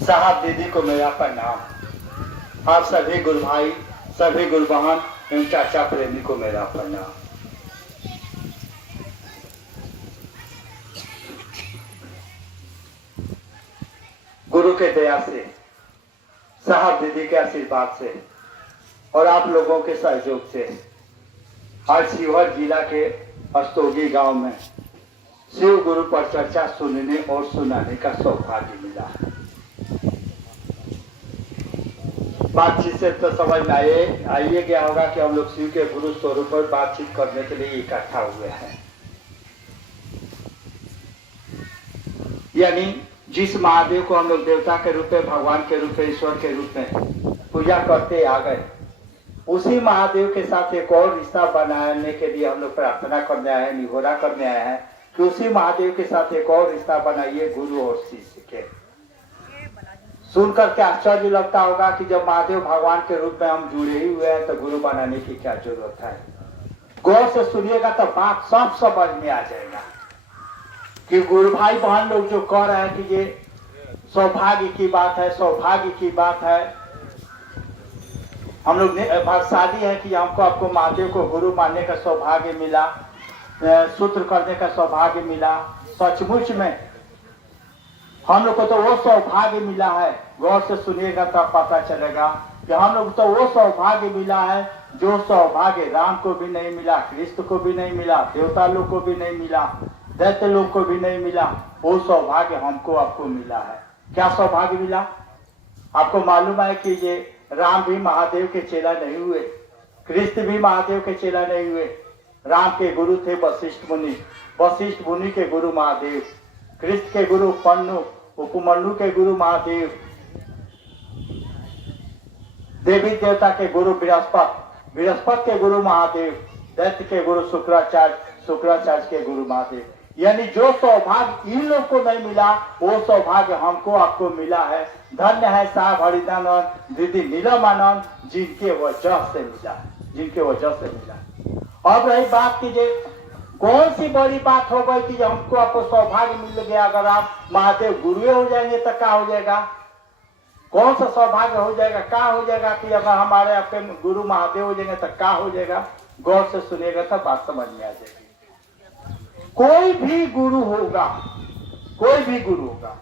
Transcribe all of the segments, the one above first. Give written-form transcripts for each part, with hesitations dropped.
साहब दीदी को मेरा प्रणाम। आप सभी गुरु भाई, सभी गुरु बहन एवं चाचा प्रेमी को मेरा प्रणाम। गुरु के दया से, साहब दीदी के आशीर्वाद से और आप लोगों के सहयोग से आज शिवहर जिला के अस्तोगी गांव में शिव गुरु पर चर्चा सुनने और सुनाने का सौभाग्य मिला। बातचीत से तो समझ में आइए गया होगा कि हम लोग शिव के गुरु स्वरूप पर बातचीत करने के लिए इकट्ठा हुए हैं। यानी जिस महादेव को हम लोग देवता के रूप में, भगवान के रूप में, ईश्वर के रूप में पूजा करते आ गए, उसी महादेव के साथ एक और रिश्ता बनाने के लिए हम लोग प्रार्थना करने आए हैं, निहोरा करने आए हैं कि उसी महादेव के साथ एक और रिश्ता बनाइए गुरु और शिष्य के। सुनकर के आश्चर्य लगता होगा कि जब महादेव भगवान के रूप में हम जुड़े ही हुए हैं तो गुरु बनाने की क्या जरूरत है। गौर से सुनिएगा तो बात सब समझ में आ जाएगा कि गुरु भाई बहन लोग जो कह रहे हैं कि ये सौभाग्य की बात है, सौभाग्य की बात है। हम लोग भाग्यशाली है कि हमको आपको महादेव को गुरु मानने का सौभाग्य मिला, सूत्र करने का सौभाग्य मिला। सचमुच में हम लोग को तो वो सौभाग्य मिला है। गौर से सुनिएगा तब पता चलेगा कि हम लोग तो वो सौभाग्य मिला है जो सौभाग्य राम को भी नहीं मिला, कृष्ण को भी नहीं मिला, देवता लोग को भी नहीं मिला, दैत्य लोग को भी नहीं मिला। वो सौभाग्य हमको आपको मिला है। क्या सौभाग्य मिला? आपको मालूम है कि ये राम भी महादेव के चेला नहीं हुए, कृष्ण भी महादेव के चेला नहीं हुए। राम के गुरु थे वशिष्ठ मुनि, वशिष्ठ मुनि के गुरु महादेव, कृष्ण के गुरु उपमन्यु, उपमन्यु के गुरु महादेव, देवी देवता के गुरु बृहस्पति, बृहस्पति के गुरु महादेव, दैत्य के गुरु शुक्राचार्य, शुक्राचार्य के गुरु महादेव। यानी जो सौभाग्य इन लोग को नहीं मिला वो सौभाग्य हमको आपको मिला है। धन्य है साहब हरिदानंद, दीदी नीलमानंद, जिनके वजह से मिला, जिनके वजह से मिला। अब रही बात कीजिए कौन सी बड़ी बात हो गई कि हमको आपको सौभाग्य मिल गया। अगर आप महादेव गुरुए हो जाएंगे तो क्या हो जाएगा? कौन सा सौभाग्य हो जाएगा? क्या हो जाएगा कि अगर हमारे आपके गुरु महादेव हो जाएंगे तो क्या हो जाएगा? गौर से सुनिएगा तो बात समझ में आ जाएगी। कोई भी गुरु होगा, कोई भी गुरु होगा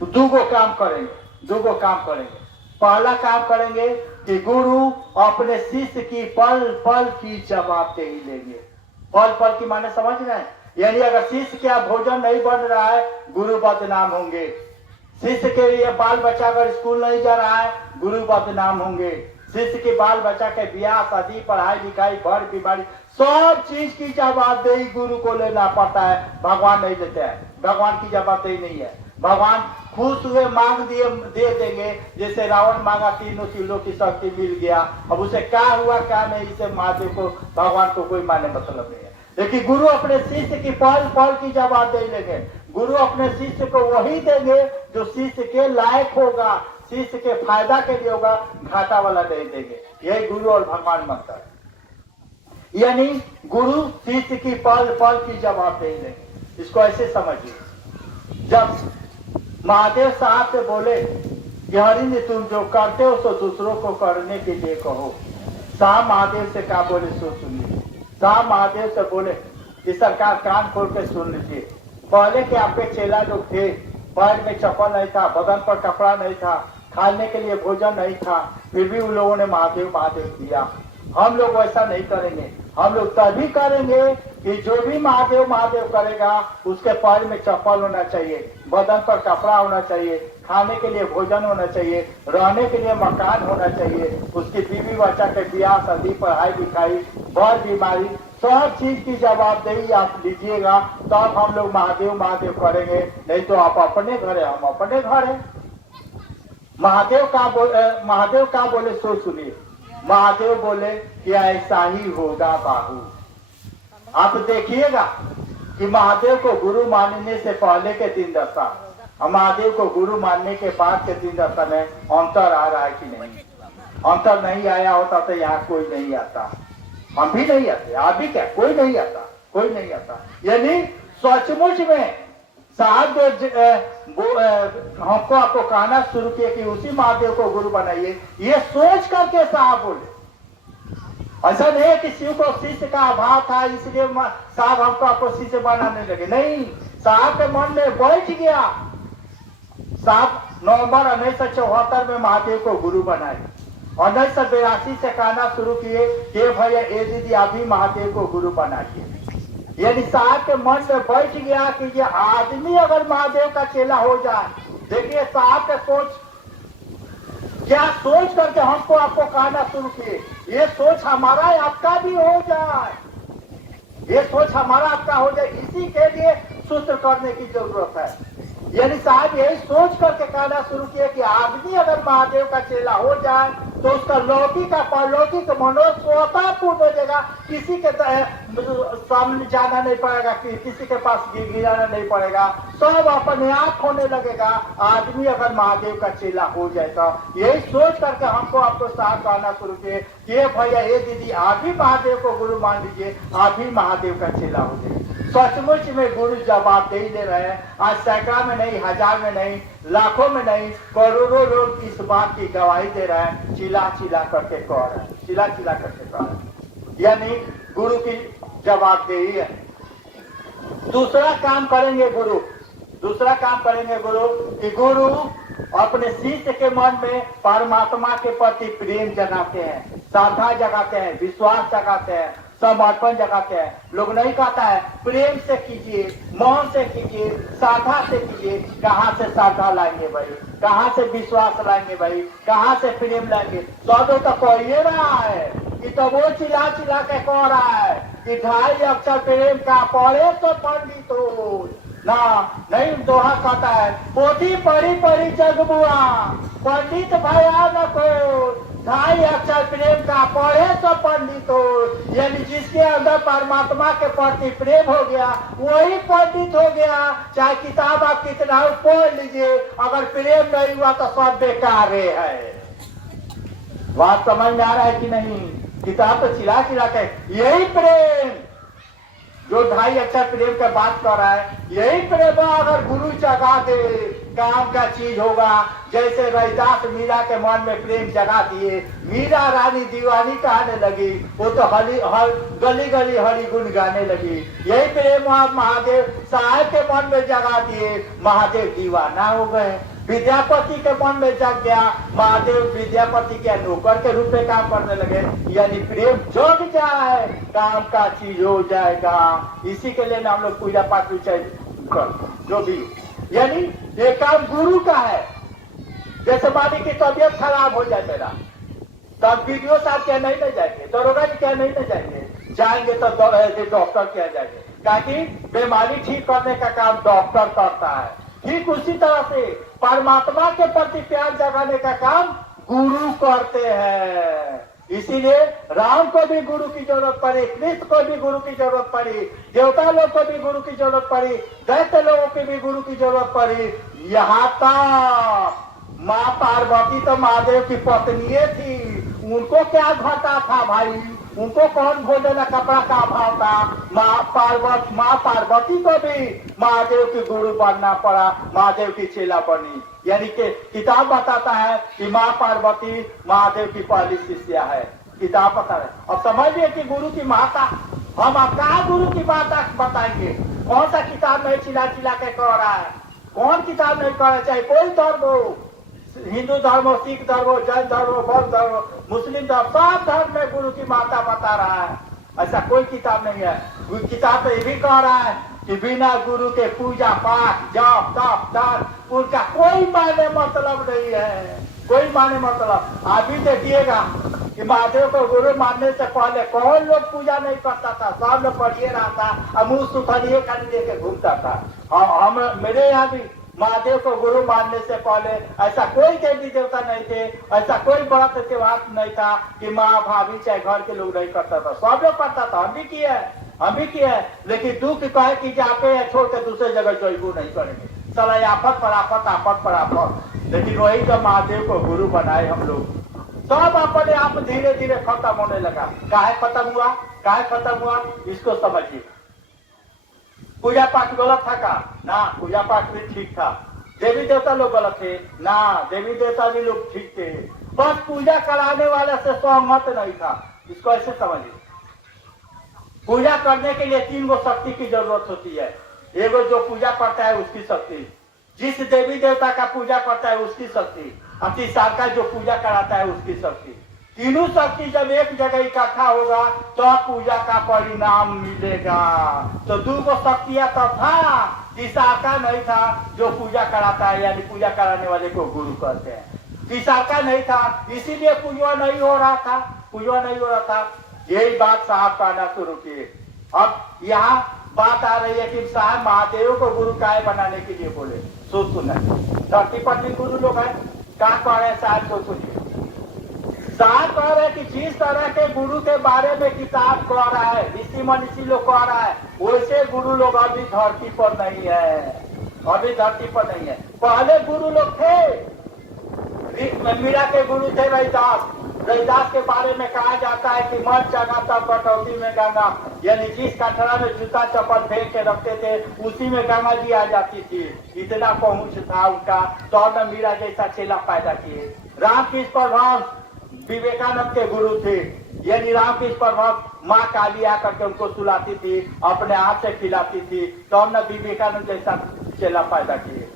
तो दो काम करेंगे। पहला काम करेंगे कि गुरु अपने शिष्य की पल पल की जवाबदेही लेंगे। पल पल की माने समझ रहे हैं? यानी अगर शिष्य का भोजन नहीं बन रहा है गुरु बदनाम होंगे। शिष्य के लिए बाल बच्चा अगर स्कूल नहीं जा रहा है गुरु बदनाम होंगे। शिष्य के बाल बच्चा के ब्याह शादी, पढ़ाई लिखाई, घर बीमारी, सब चीज की जवाबदेही गुरु को लेना पड़ता है। भगवान नहीं लेते हैं, भगवान की जवाबदेही नहीं है। भगवान खुश हुए मांग दिए दे देंगे। जैसे रावण मांगा, तीनों चीजों की शक्ति मिल गया। अब उसे क्या हुआ क्या नहीं, इसे महादेव को, भगवान को कोई माने मतलब नहीं है। लेकिन गुरु अपने शिष्य की पल पल की जवाबदेही लेंगे। गुरु अपने शिष्य को वही देंगे जो शिष्य के लायक होगा, शिष्य के फायदा के लिए होगा, घाटा वाला नहीं देंगे। यही गुरु और भगवान मतलब है। यानी गुरु शिष्य की पल पल की जवाबदेही लेंगे। इसको ऐसे समझिए, जब महादेव साहब से बोले कि हरिंद्र तुम जो करते हो सो दूसरों को करने के लिए कहो, साहब महादेव से क्या बोले सो सुनिए। साहब महादेव से बोले कि सरकार कान खोल के सुन लीजिए। पहले के आपके चेला लोग थे, पैर में चप्पल नहीं था, बदन पर कपड़ा नहीं था, खाने के लिए भोजन नहीं था, फिर भी उन लोगों ने महादेव महादेव किया। हम लोग वैसा नहीं करेंगे। हम लोग तभी करेंगे कि जो भी महादेव महादेव करेगा उसके पैर में चप्पल होना चाहिए, बदन पर कपड़ा होना चाहिए, खाने के लिए भोजन होना चाहिए, रहने के लिए मकान होना चाहिए, उसकी बीवी बच्चा के ब्याह शादी, पढ़ाई लिखाई, बर बीमारी, सब चीज की जवाबदेही आप लीजिएगा। तब हम लोग महादेव महादेव करेंगे। नहीं तो आप अपने घर है, हम अपने घर है। महादेव का बोले सो सुनिए। महादेव बोले कि ऐसा ही होगा बाहू। आप देखिएगा कि महादेव को गुरु मानने से पहले के दिन दशा और महादेव को गुरु मानने के बाद के दिन दशा में अंतर आ रहा है कि नहीं। अंतर नहीं आया होता तो यहाँ कोई नहीं आता, हम भी नहीं आते, आप भी क्या, कोई नहीं आता, कोई नहीं आता। यानी सचमुच में साहब हमको आपको कहना शुरू किया कि उसी महादेव को गुरु बनाइए, ये सोच करके साहब बोले। ऐसा नहीं है कि शिव को शिष्य का अभाव था इसलिए साहब हमको आपको शिष्य बनाने लगे, नहीं, साहब के मन में बैठ गया। साहब नवंबर 1974 में महादेव को गुरु बनाए। 1982 से कहना शुरू किए कि भैया ए दीदी अभी महादेव को गुरु बनाइए। यानी साहब के मन में बैठ गया कि ये आदमी अगर महादेव का चेला हो जाए, देखिए साहब के सोच क्या सोच करके हमको आपको कहना शुरू किए, ये सोच हमारा आपका भी हो जाए, ये सोच हमारा आपका हो जाए, इसी के लिए सूत्र करने की जरूरत है। यानी साहब यही सोच करके कहना शुरू किया कि आदमी अगर महादेव का चेला हो जाए तो उसका लौकिक का परलौकिक मनोज स्वतः पूर्ण हो जाएगा, किसी के सामने जाना नहीं पड़ेगा, किसी के पास गिराना नहीं पड़ेगा, सब अपने आप होने लगेगा आदमी अगर महादेव का चेला हो जाएगा। यही सोच करके हमको आपको साथ कहना शुरू किए कि भैया ये दीदी आप भी महादेव को गुरु मान लीजिए, आप भी महादेव का चेला हो जाए। सचमुच में गुरु जवाबदेही दे रहे हैं। आज सैकड़ा में नहीं, हजार में नहीं, लाखों में नहीं, करोड़ों लोग इस बात की गवाही दे रहे हैं, चिल्ला चिल्ला करके कह रहे हैं, चिल्ला चिल्ला करके कह रहे हैं। यानी गुरु की जवाबदेही है। दूसरा काम करेंगे गुरु, दूसरा काम करेंगे गुरु कि गुरु अपने शिष्य के मन में परमात्मा के प्रति प्रेम जगाते हैं, श्रद्धा जगाते हैं, विश्वास जगाते हैं, समर्पण जगाते हैं। लोग नहीं कहता है प्रेम से कीजिए, मौन से कीजिए, श्रद्धा से कीजिए। कहाँ से श्रद्धा लाएंगे भाई, कहाँ से विश्वास लाएंगे भाई, कहाँ से प्रेम लाएंगे? सब तो कह ही रहा है कि तो वो चिल्ला चिल्ला के कह रहा है कि 2.5 अक्षर प्रेम का पढ़े तो पंडित हो ना, नहीं दोहा कहता है पोथी पढ़ी पढ़ी जगबुआ, पंडित भया न को, 2.5 अक्षर प्रेम का पढ़े तो पंडित हो। यानी जिसके अंदर परमात्मा के प्रति प्रेम हो गया वही पंडित हो गया। चाहे किताब आप कितना पढ़ लीजिए, अगर प्रेम नहीं हुआ तो सब बेकार है। बात समझ में आ रहा है कि नहीं? किताब तो चिल्ला चिल्ला के यही प्रेम जो 2.5 अक्षर प्रेम का बात कर रहा है, यही प्रेम अगर गुरु जगा दे काम का चीज होगा। जैसे रविदास मीरा के मन में प्रेम जगा दिए, मीरा रानी दीवानी कहने लगी, वो तो गली गली हरि गुण गाने लगी। यही प्रेम आप महादेव साहब के मन में जगा दिए, महादेव दीवाना हो गए। विद्यापति के मन में जग गया, महादेव विद्यापति के नौकर के रूप में काम करने लगे। यानी प्रेम जग जाए काम का चीज हो जाएगा। इसी के लिए हम लोग पूजा पाठ जो भी, यानी ये काम गुरु का है। जैसे मानी की तबियत खराब हो जाए मेरा, तब वीडियो साहब क्या नहीं ले जाएंगे, दरोगा जी क्या नहीं ले जाएंगे, जाएंगे तो डॉक्टर क्या जाएंगे, ताकि बीमारी ठीक करने का काम डॉक्टर करता है। ठीक उसी तरह से परमात्मा के प्रति प्यार जगाने का काम गुरु करते हैं। इसीलिए राम को भी गुरु की जरूरत पड़ी, कृष्ण को भी गुरु की जरूरत पड़ी, देवता लोग को भी गुरु की जरूरत पड़ी, दैत्य लोगों की भी गुरु की जरूरत पड़ी। यहाँ तक माँ पार्वती तो महादेव की पत्नी थी, उनको क्या घटा था भाई? उनको कौन भोजन कपड़ा का अभाव था? माँ पार्वती को भी महादेव की गुरु बनना पड़ा, महादेव की चेला बनी। यानी कि किताब बताता है कि माँ पार्वती महादेव की पहली शिष्या है, किताब बता रहे। अब समझिए कि गुरु की माता, हम आपका गुरु की माता बताएंगे। कौन सा किताब नहीं चिल्ला चिल्ला के कह रहा है? कौन किताब नहीं कह रहा? चाहे कोई धर्म हो, हिंदू धर्म हो, सिख धर्म हो, जैन धर्म हो, बौद्ध धर्म हो, मुस्लिम धर्म, सब धर्म में गुरु की माता बता रहा है। ऐसा कोई किताब नहीं है। किताब तो ये भी कह रहा है कि बिना गुरु के पूजा पाठ जप तप दान उनका कोई मायने मतलब नहीं है, कोई मायने मतलब। अभी देखिएगा कि महादेव को गुरु मानने से पहले कौन लोग पूजा नहीं करता था? सब लोग पढ़िए रहा था, मुंह सुथनिए खाली लेके घूमता था। हम मेरे यहाँ भी महादेव को गुरु मानने से पहले ऐसा कोई देवी देवता नहीं थे, ऐसा कोई बड़ा त्योहार नहीं था कि माँ भाभी चाहे घर के लोग नहीं करता था, सब लोग करता था। हम भी किए, हम भी किए। लेकिन दुख कहे कि जाते हैं छोड़ के दूसरे जगह जयबू नहीं करेंगे, साला आफत पर आफत, आफत पर आफत। लेकिन वही तो महादेव को गुरु बनाए हम लोग, सब अपने आप धीरे धीरे खत्म होने लगा। काहे खत्म हुआ, काहे खत्म हुआ, इसको समझिए। पूजा पाठ गलत था का? ना, पूजा पाठ भी ठीक था। देवी देवता लोग गलत थे? ना, देवी देवता भी लोग ठीक थे। बस पूजा कराने वाले से सहमत नहीं था। इसको ऐसे समझिए, पूजा करने के लिए 3 गो शक्ति की जरूरत होती है। एगो जो पूजा करता है उसकी शक्ति, जिस देवी देवता का पूजा करता है उसकी शक्ति, और तीसरा का जो पूजा कराता है उसकी शक्ति। तीनों शक्ति जब एक जगह इकट्ठा होगा तो पूजा का परिणाम मिलेगा। तो 2 गो शक्तियां तब था, तीसरा का नहीं था जो पूजा कराता है, यानी पूजा कराने वाले को गुरु कहते हैं। तीसरा का नहीं था, इसीलिए पूजा नहीं हो रहा था, पूजा नहीं हो रहा था। यही बात साहब कहना शुरू किए। अब यहाँ बात आ रही है कि साहब महादेव को गुरु काय बनाने के लिए बोले। सुना, धरती पर भी गुरु लोग हैं, क्या कह रहे हैं साहब? तो सुनिए, साहब कह रहे हैं कि जिस तरह के गुरु के बारे में किताब कह रहा है, ऋषि मनीषी लोग कह रहा है, वैसे गुरु लोग अभी धरती पर नहीं है, अभी धरती पर नहीं है। पहले गुरु लोग थे, मीरा के गुरु थे रविदास। रविदास के बारे में कहा जाता है कि मत जगा तब कटौती में गंगा, यानी जिस कटरा में जूता चप्पल फेंक के रखते थे उसी में गंगा जी आ जाती थी। इतना पहुंच था उनका, तो अब मीरा जैसा चेला पैदा किए। रामकृष्ण परमहंस विवेकानंद के गुरु थे, यानी रामकृष्ण परमहंस माँ काली आकर के उनको सुलाती थी, अपने हाथ से खिलाती थी, तो हमने विवेकानंद जैसा चेला पैदा किए।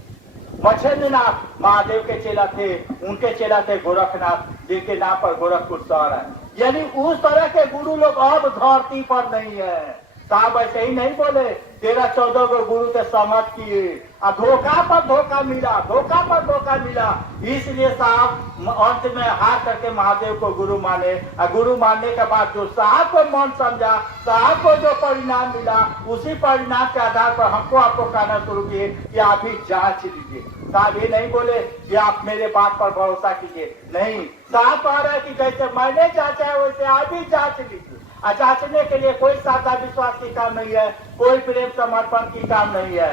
मच्छेंद्रनाथ महादेव के चेला थे, उनके चेला थे गोरखनाथ, जिनके नाम पर गोरखपुर शहर है। यानी उस तरह के गुरु लोग अब धरती पर नहीं है। साहब ऐसे ही नहीं बोले, 13-14 गो गुरु के समझ किए, धोखा पर धोखा मिला, धोखा पर धोखा मिला। इसलिए साहब अंत में हाथ करके महादेव को गुरु माने, और गुरु मानने के बाद जो साहब को मन समझा, साहब को जो परिणाम मिला, उसी परिणाम के आधार पर हमको आपको कहना शुरू किए कि आप भी जांच लीजिए। साहब ये नहीं बोले कि आप मेरे बात पर भरोसा कीजिए, नहीं, साहब कह रहे हैं कि जैसे मैंने जांचा है वैसे आप भी जांच लीजिए। जांचने के लिए कोई श्रद्धा विश्वास की काम नहीं है, कोई प्रेम समर्पण की काम नहीं है।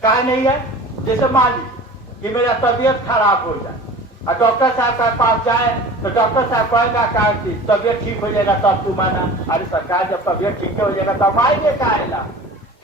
क्या नहीं है? जैसे मान लीजिए कि मेरा तबीयत खराब हो जाए और डॉक्टर साहब के पास जाए तो डॉक्टर साहब कहेगा कि तबीयत ठीक हो जाएगा तब तू माना। अरे सरकार, जब तबीयत ठीक हो जाएगा तब आएंगे काहेला?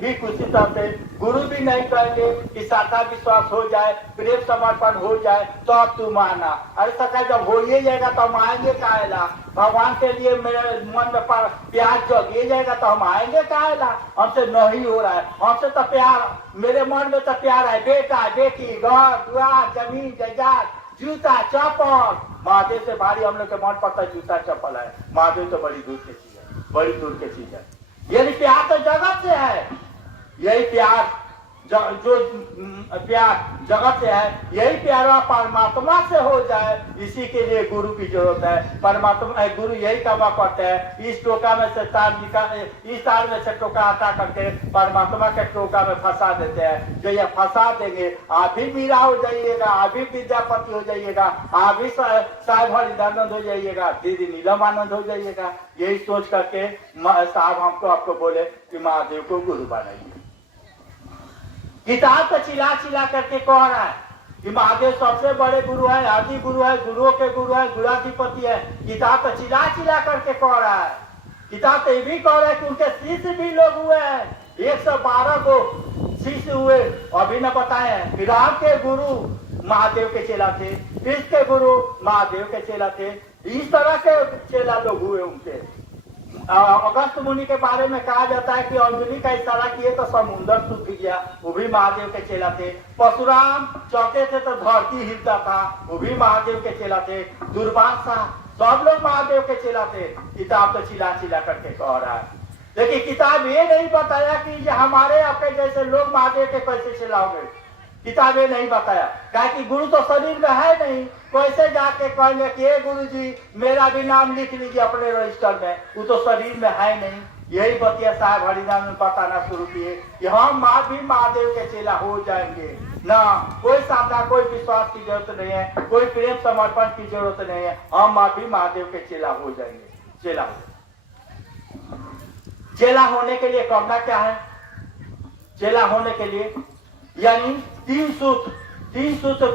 ठीक उसी तरह से गुरु भी नहीं कहेंगे कि श्रद्धा विश्वास हो जाए, प्रेम समर्पण हो जाए तब तू माना। अरे सरकार, जब हो ही जाएगा तो हम आएंगे काहेला? भगवान के लिए मेरे मन में प्यार जग ये जाएगा तो हम आएंगे काहेला? हमसे नहीं हो रहा है, हमसे तो प्यार, मेरे मन में तो प्यार है, बेटा बेटी, घर द्वार, जमीन जायदाद, जूता चप्पल। महादेव से भारी हम लोग के मन पड़ता है जूता चप्पल है। महादेव तो बड़ी दूर की चीज है, बड़ी दूर की चीज है। यही प्यार तो जगत से है, यही प्यार जो प्यार जगत से है, यही प्यार परमात्मा से हो जाए, इसी के लिए गुरु की जरूरत है। परमात्मा गुरु यही काम करते हैं, इस टोका में से तार निकाल, इस तार में से टोका हटा करके परमात्मा के टोका में फंसा देते हैं। जो ये फंसा देंगे, आप भी मीरा हो जाइएगा, आप भी विद्यापति हो जाइएगा, आप भी साहेब हरिदानंद हो जाइएगा, दीदी नीलम आनंद हो जाइएगा। यही सोच करके साहब हमको आपको बोले कि महादेव को गुरु बनाइए। किताब तो चिल्ला चिल्ला करके कह रहा है कि महादेव सबसे बड़े गुरु है, आदि गुरु है, गुरुओं के गुरु है, गुरुधिपति है। किताब तो चिल्ला चिल्ला करके कह रहा है। किताब तो ये भी कह रहा है कि उनके शिष्य भी लोग हुए हैं, 112 को शिष्य हुए। अभी न बताए हैं कि राम के गुरु महादेव के चेला थे, कृष्ण के गुरु महादेव के चेला थे, इस तरह के चेला लोग हुए उनके। अगस्त मुनि के बारे में कहा जाता है कि अंजलि का इशारा किए तो समुद्र सूख गया, वो भी महादेव के चेला थे। परशुराम चौके थे तो धरती हिलता था, वो भी महादेव के चेला थे। दुर्वासा, सब लोग महादेव के चेला थे। किताब तो चिल्ला चिल्ला करके कह रहा है, लेकिन किताब ये नहीं बताया कि हमारे आपके जैसे लोग महादेव के कैसे चलाओगे। किताब ये नहीं बताया, क्या कि गुरु तो शरीर में है नहीं, कैसे जाके कहेंगे कि हे गुरु जी मेरा भी नाम लिख लीजिए अपने रजिस्टर में, वो तो शरीर में है नहीं। यही बतिया साहब हरिनाम में बताना शुरू किए कि हम भी महादेव के चेला हो जाएंगे ना। कोई श्रद्धा, कोई विश्वास की जरूरत नहीं है, कोई प्रेम समर्पण की जरूरत नहीं है, हम भी महादेव के चेला हो जाएंगे। चेला हो, चेला होने के लिए करना क्या है? चेला होने के लिए यानी 3 सूत्र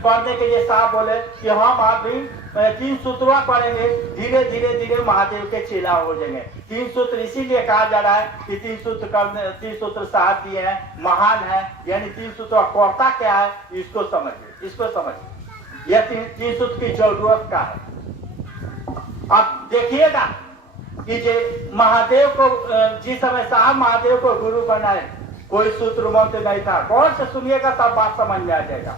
करने के लिए साहब बोले कि हम आप भी तीन सूत्रों पढ़ेंगे, धीरे धीरे धीरे महादेव के चेला हो जाएंगे। तीन सूत्र इसीलिए कहा जा रहा है कि तीन सूत्र साथ दिए हैं, महान है, यानी तीन सूत्र कर्ता क्या है इसको समझिए, इसको समझिए। यह तीन सूत्र की जरूरत का है। अब देखिएगा कि जे महादेव को जिस समय साहब महादेव को गुरु बनाए, कोई सूत्र मंत्र नहीं था। गौर से सुनिएगा तब बात समझ में आ जाएगा।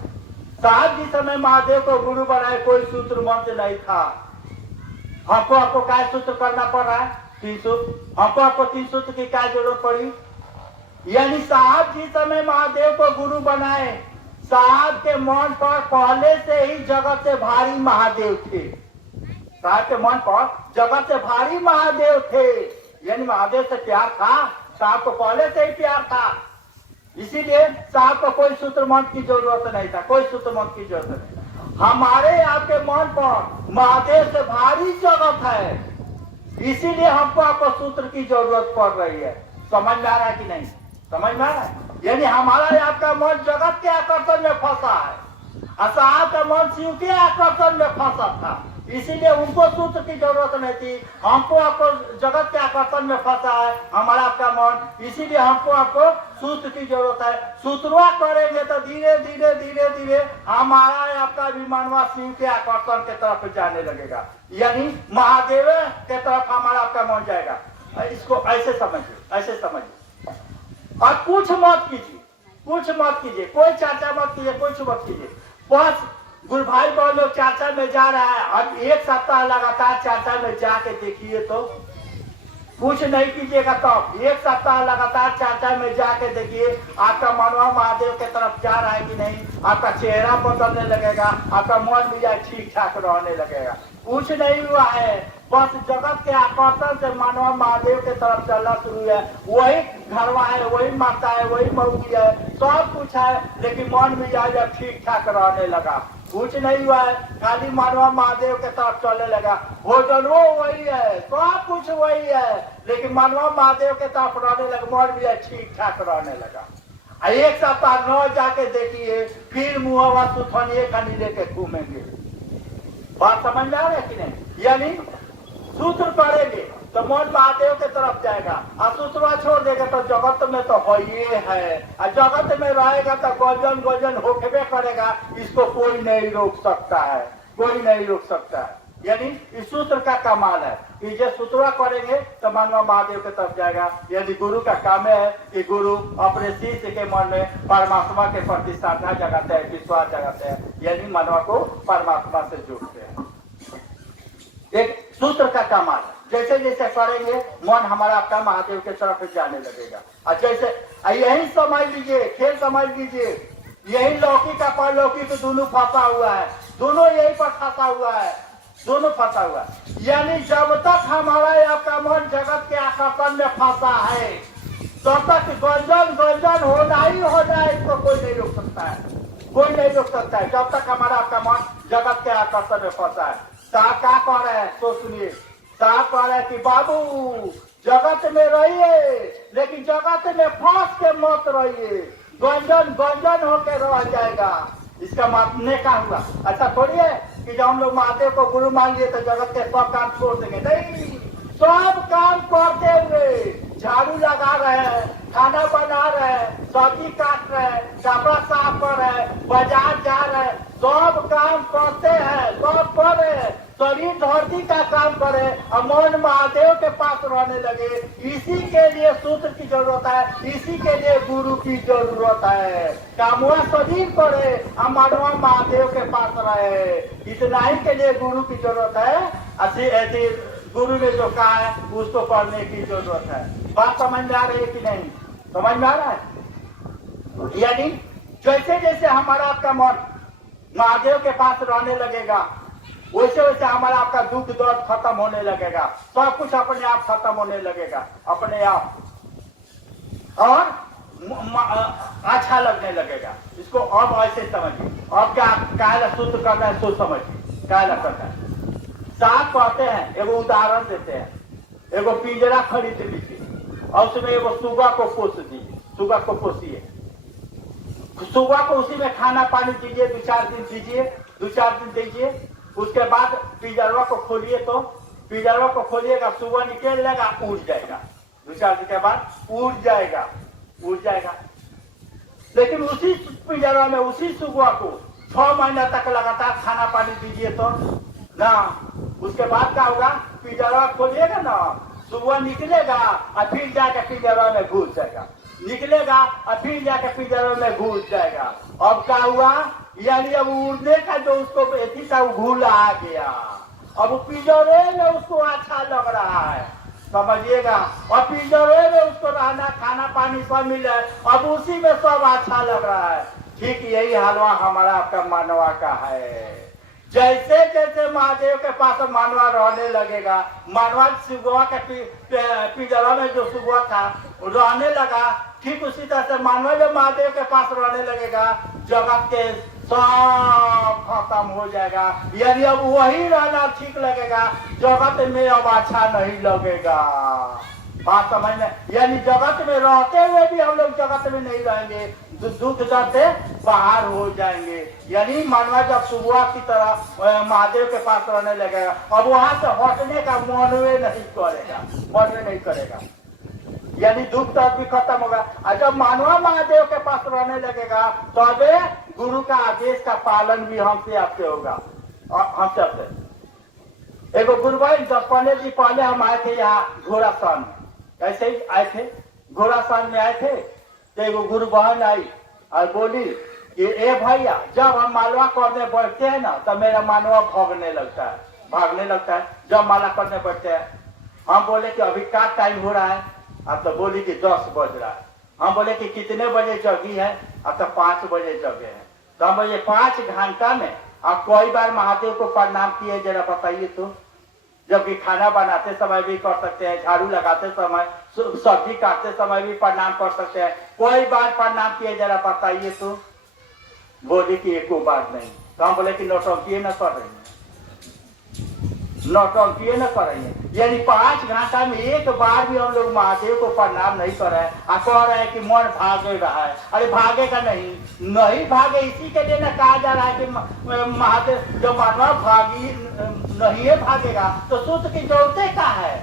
साहब जिस समय महादेव को गुरु बनाए, कोई सूत्र मंत्र नहीं था। आपको क्या सूत्र करना पड़ रहा है? तीन सूत्र। आपको तीन सूत्र की क्या जरूरत पड़ी? यानी साहब जिस समय महादेव को गुरु बनाए, साहब के मन पर पहले से ही जगत से भारी महादेव थे। साहब के मन पर जगत से भारी महादेव थे, यानी महादेव से प्यार था, साहब को पहले से ही प्यार था। इसीलिए साहब को कोई सूत्र मंत्र की जरूरत नहीं था, कोई सूत्र मंत्र की जरूरत नहीं। हमारे आपके मन पर महादेव से भारी जगत है, इसीलिए हमको आपको सूत्र की जरूरत पड़ रही है। समझ में आ रहा है कि नहीं? समझ में आ रहा है? यानी हमारा आपका मन जगत के आकर्षण में फंसा है, साहब का मन शिव के आकर्षण में फंसा था, इसीलिए उनको सूत्र की जरूरत नहीं थी। हमको आपको जगत के आकर्षण में फंसा है हमारा आपका मन, इसीलिए हमको आपको सूत्र की जरूरत है। सूत्रों करेंगे तो धीरे धीरे धीरे धीरे हमारा आपका विमानवा शिव के आकर्षण के तरफ जाने लगेगा, यानी महादेव के तरफ हमारा आपका मन जाएगा। इसको ऐसे समझिए, ऐसे समझिए। और कुछ मत कीजिए, कुछ मत कीजिए, कोई चर्चा मत कीजिए, कुछ मत कीजिए। बस गुरु भाई बहुत लोग चर्चा में जा रहा है, अब एक सप्ताह लगातार चर्चा में जाके देखिए तो कुछ नहीं कीजिएगा। तो एक सप्ताह लगातार चर्चा में जाके देखिए, आपका मनवा महादेव के तरफ जा रहा है कि नहीं, आपका चेहरा बदलने लगेगा, आपका मन मिजाज ठीक ठाक रहने लगेगा। कुछ नहीं हुआ है, बस जगत के आकर्षण से मनवा महादेव के तरफ चलना शुरू है। वही घरवा है, वही माता है, वही मऊगी है, सब कुछ है, लेकिन मन मिजाज अब ठीक ठाक रहने लगा। कुछ नहीं हुआ है, खाली मनवा महादेव के तरफ चलने लगा। भोजनो वही है, सब कुछ वही है, लेकिन मनवा महादेव के तरफ रहने लगा, मन भी ठीक ठाक रहने लगा। एक सप्ताह न जाके देखिए, फिर मुहवा सुथनिए खानी लेके घूमेंगे। बात समझ में आ रहा है कि नहीं? यानी सूत्र पढ़ेंगे तो मन महादेव के तरफ जाएगा, और सूत्रवा छोड़ देगा तो जगत में तो हो ये है, और जगत में रहेगा तो गजन गजन होके करेगा। इसको कोई नहीं रोक सकता है, कोई नहीं रोक सकता है। यानी इस सूत्र का कमाल है कि जो सूत्रवा करेंगे तो मनवा महादेव के तरफ जाएगा। यदि गुरु का काम है कि गुरु अपने शिष्य के मन में परमात्मा के प्रति श्रद्धा जगाते हैं, विश्वास जगाते हैं, यानी मनवा को परमात्मा से जोड़ते हैं। एक सूत्र का कमाल है, जैसे जैसे करेंगे मन हमारा आपका महादेव के तरफ जाने लगेगा। और जैसे यही समझ लीजिए, खेल समझ लीजिए, यही लौकी का परलौकी तो दोनों फंसा हुआ है, दोनों यही पर फंसा हुआ है, दोनों फंसा हुआ है। यानी जब तक हमारा आपका मन जगत के आकर्षण में फंसा है, तब तक गंजन गंजन होना ही होना है, इसको कोई नहीं रोक सकता है, कोई नहीं रोक सकता है। जब तक हमारा आपका मन जगत के आकर्षण में फंसा है। साहब क्या कह रहे हैं तो सुनिए, साहब कह रहे हैं कि बाबू जगत में रहिए, लेकिन जगत में फंस के मत रहिए, गंजन गंजन होके रह जाएगा। इसका मानने का हुआ अच्छा थोड़ी है कि जब हम लोग महादेव को गुरु मान लिए तो जगत के सब काम छोड़ देंगे, नहीं। सब काम करते हुए झाड़ू लगा रहे हैं, खाना बना रहे हैं, सब्जी काट रहे हैं, कपड़ा साफ कर रहे हैं, बाजार जा रहे हैं, सब काम करते हैं, सब करे, शरीर धरती का काम करे और मन महादेव के पास रहने लगे। इसी के लिए सूत्र की जरूरत है, इसी के लिए गुरु की जरूरत है। कामवा शरीर करे और मनवा महादेव के पास रहे, इतना ही के लिए गुरु की जरूरत है। अच्छी ऐसी गुरु ने जो कहा है उसको पढ़ने की जरूरत है। बात समझ में आ रही है कि नहीं? समझ में आ रहा है? यानी जैसे जैसे हमारा आपका मन महादेव के पास रहने लगेगा, वैसे वैसे हमारा आपका दुख दर्द खत्म होने लगेगा, सब कुछ अपने आप खत्म होने लगेगा, अपने आप, और अच्छा लगने लगेगा। इसको अब ऐसे समझिए, अब क्या सूत्र करना है सोच समझिए, क्या करना है। साहब कहते हैं, एगो उदाहरण देते हैं, एगो पिंजरा खरीद लीजिए और उसमें एगो सुगा को पोस दीजिए, सुगा को पोसिए, सुगा को उसी में खाना पानी दीजिए, 2-4 दिन दीजिए, 2-4 दिन दीजिए, उसके बाद पिंजरवा को खोलिए तो पिंजरवा को खोलिएगा, सुबह निकलेगा, उड़ जाएगा, 2-4 दिन के बाद उड़ जाएगा। लेकिन उसी पिंजरवा में उसी सुबह को 6 महीना तक लगातार खाना पानी दीजिए तो ना, उसके बाद क्या होगा, पिंजरवा खोलिएगा ना, सुबह निकलेगा और फिर जाके पिंजरवा में घुस जाएगा, निकलेगा और फिर जाके पिंजरवा में घुस जाएगा। अब क्या हुआ, यानी अब उड़ने का जो उसको एथी का घूल आ गया, अब पिंजरे में उसको अच्छा लग रहा है, समझिएगा। और पिंजरे में उसको रहना, खाना पानी सब मिल रहा है, अब उसी में सब अच्छा लग रहा है। ठीक यही हालवा हमारा आपका मानवा का है। जैसे जैसे महादेव के पास मानवा रहने लगेगा, मानवा सुगवा के पिंजरा में जो सुगवा था रहने लगा, ठीक उसी तरह से मानवा जो महादेव के पास रहने लगेगा, जगत के सब खत्म हो जाएगा। यानी अब वही रहना ठीक लगेगा, जगत में अब अच्छा नहीं लगेगा। बात समझ में, यानी जगत में रहते हुए भी हम लोग जगत में नहीं रहेंगे, दुख दर्द से बाहर हो जाएंगे। यानी मानवा जब सुबह की तरह महादेव के पास रहने लगेगा, अब वहां से हटने का मन नहीं करेगा, यानी दुख दर्द भी खत्म होगा। और जब मानवा महादेव के पास रहने लगेगा, तबे गुरु का आदेश का पालन भी हमसे आपसे होगा, हमसे आपसे। एगो गुरु भाई 10-15 दिन पहले हम आए थे यहाँ घोड़ासान, ऐसे ही आए थे, घोड़ासान में आए थे, तो एगो गुरु बहन आई और बोली कि ए भैया, जब हम मालवा करने बैठते हैं ना, तो मेरा मानवा भागने लगता है जब माला करने बैठते हैं। हम बोले कि अभी क्या टाइम हो रहा है, अब तो बोली कि 10 बज रहा है। हम बोले कि कितने बजे जगी है, अब तो 5 बजे जगे हैं। तो हम बोले 5 घंटा में आप कई बार महादेव को प्रणाम किए, जरा बताइए तो। जबकि खाना बनाते समय भी कर सकते हैं, झाड़ू लगाते समय, सब्जी काटते समय भी प्रणाम कर सकते हैं, कोई बार प्रणाम किए, जरा बताइए तो। बोली कि एको बार नहीं। तो हम बोले कि नौटंकी न कर रही है, यानी 5 घंटा में एक बार भी हम लोग महादेव को प्रणाम नहीं कर रहे हैं, कह रहे हैं कि मन भागे रहा है। अरे भागेगा नहीं भागे, इसी के लिए ना कहा जा रहा है कि महादेव जो मानव नहीं है भागेगा, तो सूत्र की जरूरत क्या है।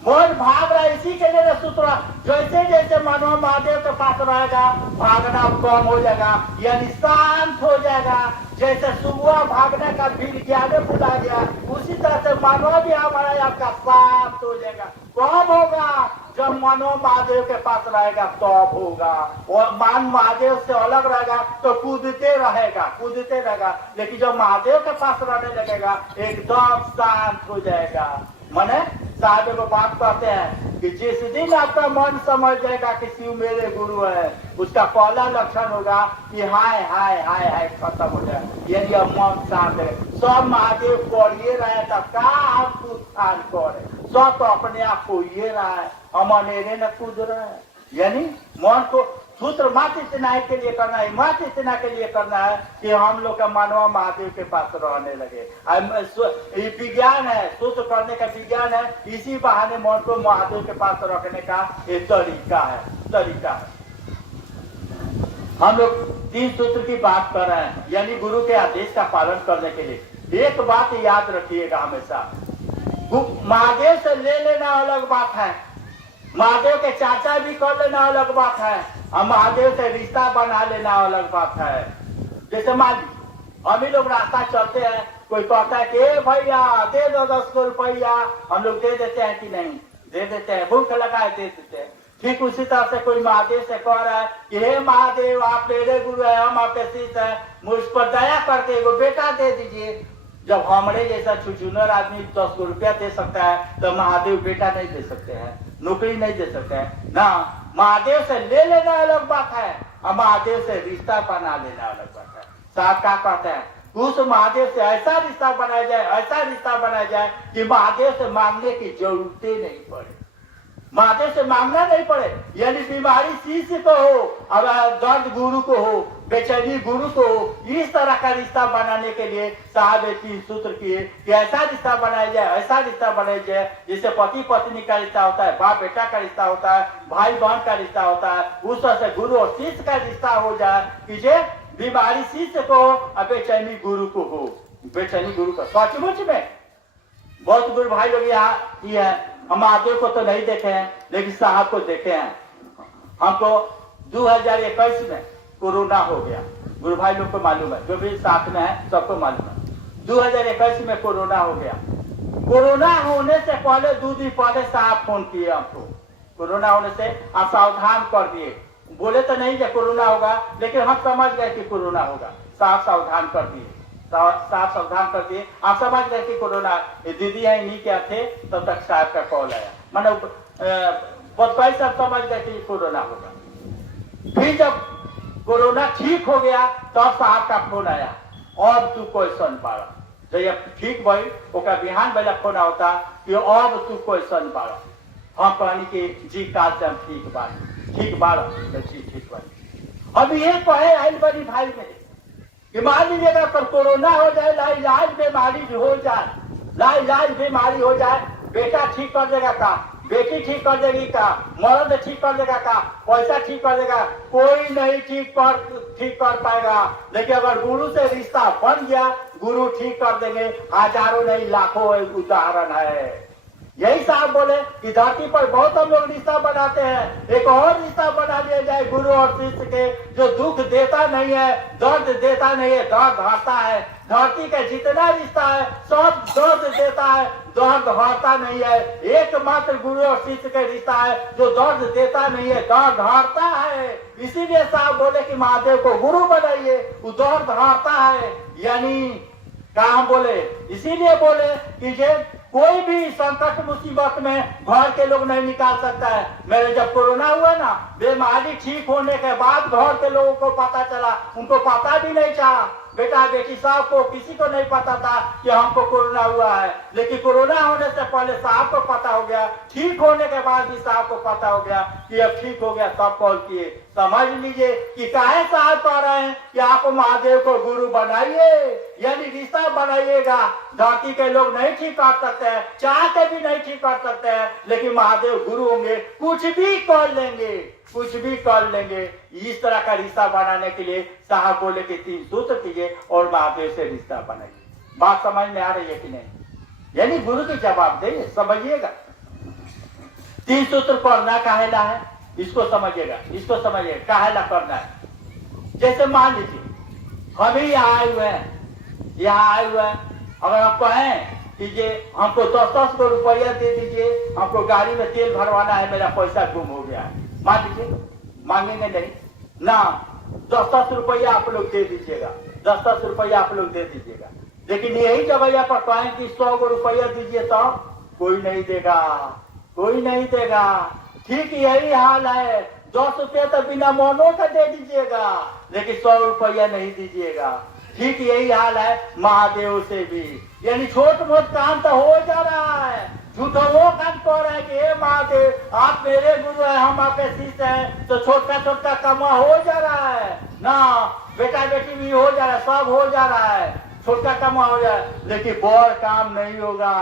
मन भाग रहा है, इसी के लिए सूत्र, जैसे जैसे मानव महादेव के पास रहेगा, भागना कम हो जाएगा, यानी शांत हो जाएगा। जैसे सुबह भागने का विज्ञान भुला गया, उसी तरह से मानव भी हमारा आपका शांत हो जाएगा। कब होगा, जब मानव महादेव के पास रहेगा तब होगा। और मान महादेव से अलग रहेगा तो कूदते रहेगा, लेकिन जब महादेव के पास रहने लगेगा एकदम शांत हो जाएगा। माने साहब को बात कहते हैं कि जिस दिन आपका मन समझ जाएगा कि शिव मेरे गुरु है, उसका पहला लक्षण होगा कि हाय हाय हाय हाय खत्म हो जाए, यदि अब मन शांत है। सब महादेव पढ़िए रहे तब का आप उत्थान करे, सब तो अपने आप को ये रहा है, हम अनेरे न कूद रहे हैं। यानी मन को सूत्र मात्र इतना के लिए करना है, मात्र इतना के लिए करना है कि हम लोग का मानवा महादेव के पास रहने लगे। ये विज्ञान है, सूत्र करने का विज्ञान है, इसी बहाने मन को महादेव के पास रखने का ये तरीका है। हम लोग 3 सूत्र की बात कर रहे हैं, यानी गुरु के आदेश का पालन करने के लिए। एक बात याद रखिएगा हमेशा, महादेव से ले लेना अलग बात है, महादेव के चाचा भी कर लेना अलग बात है, और महादेव से रिश्ता बना लेना अलग बात है। जैसे मान हम ही लोग रास्ता चलते हैं, कोई कहता है कि भैया दे दो 10 रुपया, हम लोग दे देते हैं कि नहीं, दे देते हैं, भूख लगा है दे देते हैं। ठीक उसी तरह से कोई महादेव से कह रहा है कि हे महादेव आप मेरे गुरु है, हम आपके शिष्य है, मुझ पर दया करके एगो बेटा दे दीजिए। जब हमारे जैसा छुछुनर आदमी 10 रुपया दे सकता है, तो महादेव बेटा नहीं दे सकते हैं, नौकरी नहीं दे सकते हैं ना। महादेव से ले लेना अलग बात है, और महादेव से रिश्ता बना लेना अलग बात है। साहब क्या कहते हैं, उस महादेव से ऐसा रिश्ता बनाया जाए कि महादेव से मांगने की जरूरत नहीं पड़े, महादेव से मांगना नहीं पड़े। यानी बीमारी शिष्य को हो, अब दर्द गुरु को हो, बेचैनी गुरु को हो, इस तरह का रिश्ता बनाने के लिए साहब 3 सूत्र किए कि ऐसा रिश्ता बनाया जाए जिससे पति पत्नी का रिश्ता होता है, बाप बेटा का रिश्ता होता है, भाई बहन का रिश्ता होता है, उस तरह से गुरु और शिष्य का रिश्ता हो जाए कि जे बीमारी शिष्य को और बेचैनी गुरु को हो। बेचैनी गुरु का सचमुच में बहुत गुरु भाई लोग यहाँ किए हैं। हम महादेव को तो नहीं देखे हैं, लेकिन साहब को देखे हैं। हमको 2021 में कोरोना हो गया, गुरु भाई लोग को मालूम है, जो भी साथ में है सबको मालूम है। 2021 में कोरोना हो गया। कोरोना होने से पहले 2 दिन पहले साहब फोन किए हमको। कोरोना होने से आप सावधान कर दिए, बोले तो नहीं कि कोरोना होगा, लेकिन हम समझ गए कि कोरोना होगा। साहब सावधान कर दिए, साहब सावधान कर दिए। आप समझ गए कि कोरोना, दीदी है नहीं क्या थे, तब तक साहब का कॉल आया। मैंने बचपाई सब समझ गए कि कोरोना होगा। फिर जब कोरोना ठीक हो गया तब साहब का फोन आया, अब तू क्वेश्चन पाड़ा। जब ठीक भई ओका बिहान बेला फोन होता कि अब तू क्वेश्चन पाड़ा। हम कहनी कि जी काल से हम ठीक बाड़ तो ठीक बाड़ी। अब ये कहे आइल बड़ी भाई मेरे कि मान लीजिएगा कल कोरोना हो जाए, लाइलाज बीमारी हो जाए, लाइलाज बीमारी हो जाए, बेटा ठीक कर देगा का, बेटी ठीक कर देगी का, मर्द ठीक कर देगा का, पैसा ठीक कर देगा, कोई नहीं ठीक कर पाएगा। लेकिन अगर गुरु से रिश्ता बन गया, गुरु ठीक कर देंगे। हजारों नहीं लाखों उदाहरण है। यही साहब बोले कि धरती पर बहुत हम लोग रिश्ता बनाते हैं, एक और रिश्ता बना लिया जाए गुरु और शिष्य के, जो दुख देता नहीं है, दर्द देता नहीं है, दर्द हरता है। धरती का जितना रिश्ता है सब दर्द देता है, दर्द हरता नहीं है। एकमात्र गुरु और शिष्य का रिश्ता है जो दर्द देता नहीं है, दर्द हरता है। इसीलिए साहब बोले कि महादेव को गुरु बनाइए, वो दर्द हरता है। यानी क्या हम बोले, इसीलिए बोले कि जे कोई भी संकट मुसीबत में घर के लोग नहीं निकाल सकता है। मेरे जब कोरोना हुआ ना, बीमारी ठीक होने के बाद घर के लोगों को पता चला, उनको पता भी नहीं था, बेटा बेटी साहब को किसी को नहीं पता था कि हमको कोरोना हुआ है। लेकिन कोरोना होने से पहले साहब को पता हो गया, ठीक होने के बाद भी साहब को पता हो गया कि अब ठीक हो गया, तब कॉल किए। समझ लीजिए कि काहे साहब कह रहे हैं कि आप महादेव को गुरु बनाइए, यानी रिश्ता बनाइएगा। धरती के लोग नहीं ठीक कर सकते हैं, चाह के भी नहीं ठीक कर सकते हैं, लेकिन महादेव गुरु होंगे, कुछ भी कर लेंगे, कुछ भी कर लेंगे। इस तरह का रिश्ता बनाने के लिए साहब बोले कि 3 सूत्र कीजिए और महादेव से रिश्ता बनाइए। बात समझ में आ रही है कि नहीं? यानी गुरु के जवाब दे, समझिएगा। 3 सूत्र करना काहेला है, इसको समझिएगा, इसको समझिएगा काहेला करना है। जैसे मान लीजिए हम ही यहाँ आए हुए हैं, अगर आप कहें कि ये हमको 10-10 को रुपया दे दीजिए, हमको गाड़ी में तेल भरवाना है, मेरा पैसा गुम हो गया है, मान लीजिए, मांगेंगे नहीं ना, 10-10 रुपया आप लोग दे दीजिएगा, 10-10 रुपया आप लोग दे दीजिएगा। लेकिन यही जगह पर कहें कि 100 को रुपया दीजिए, तो कोई नहीं देगा, कोई नहीं देगा। ठीक यही हाल है, 10 रुपया तो बिना मोनो का दे दीजिएगा, लेकिन 100 रुपया नहीं दीजिएगा। ठीक यही हाल है महादेव से भी। यानी छोट मोट काम तो हो जा रहा है, झूठो वो काम कर रहे हैं कि हे महादेव आप मेरे गुरु हैं, हम आपके शिष्य हैं, तो छोटा काम हो जा रहा है ना, बेटा बेटी भी हो जा रहा है, सब हो जा रहा है, छोटा काम हो जा रहा है। लेकिन बड़ काम नहीं होगा,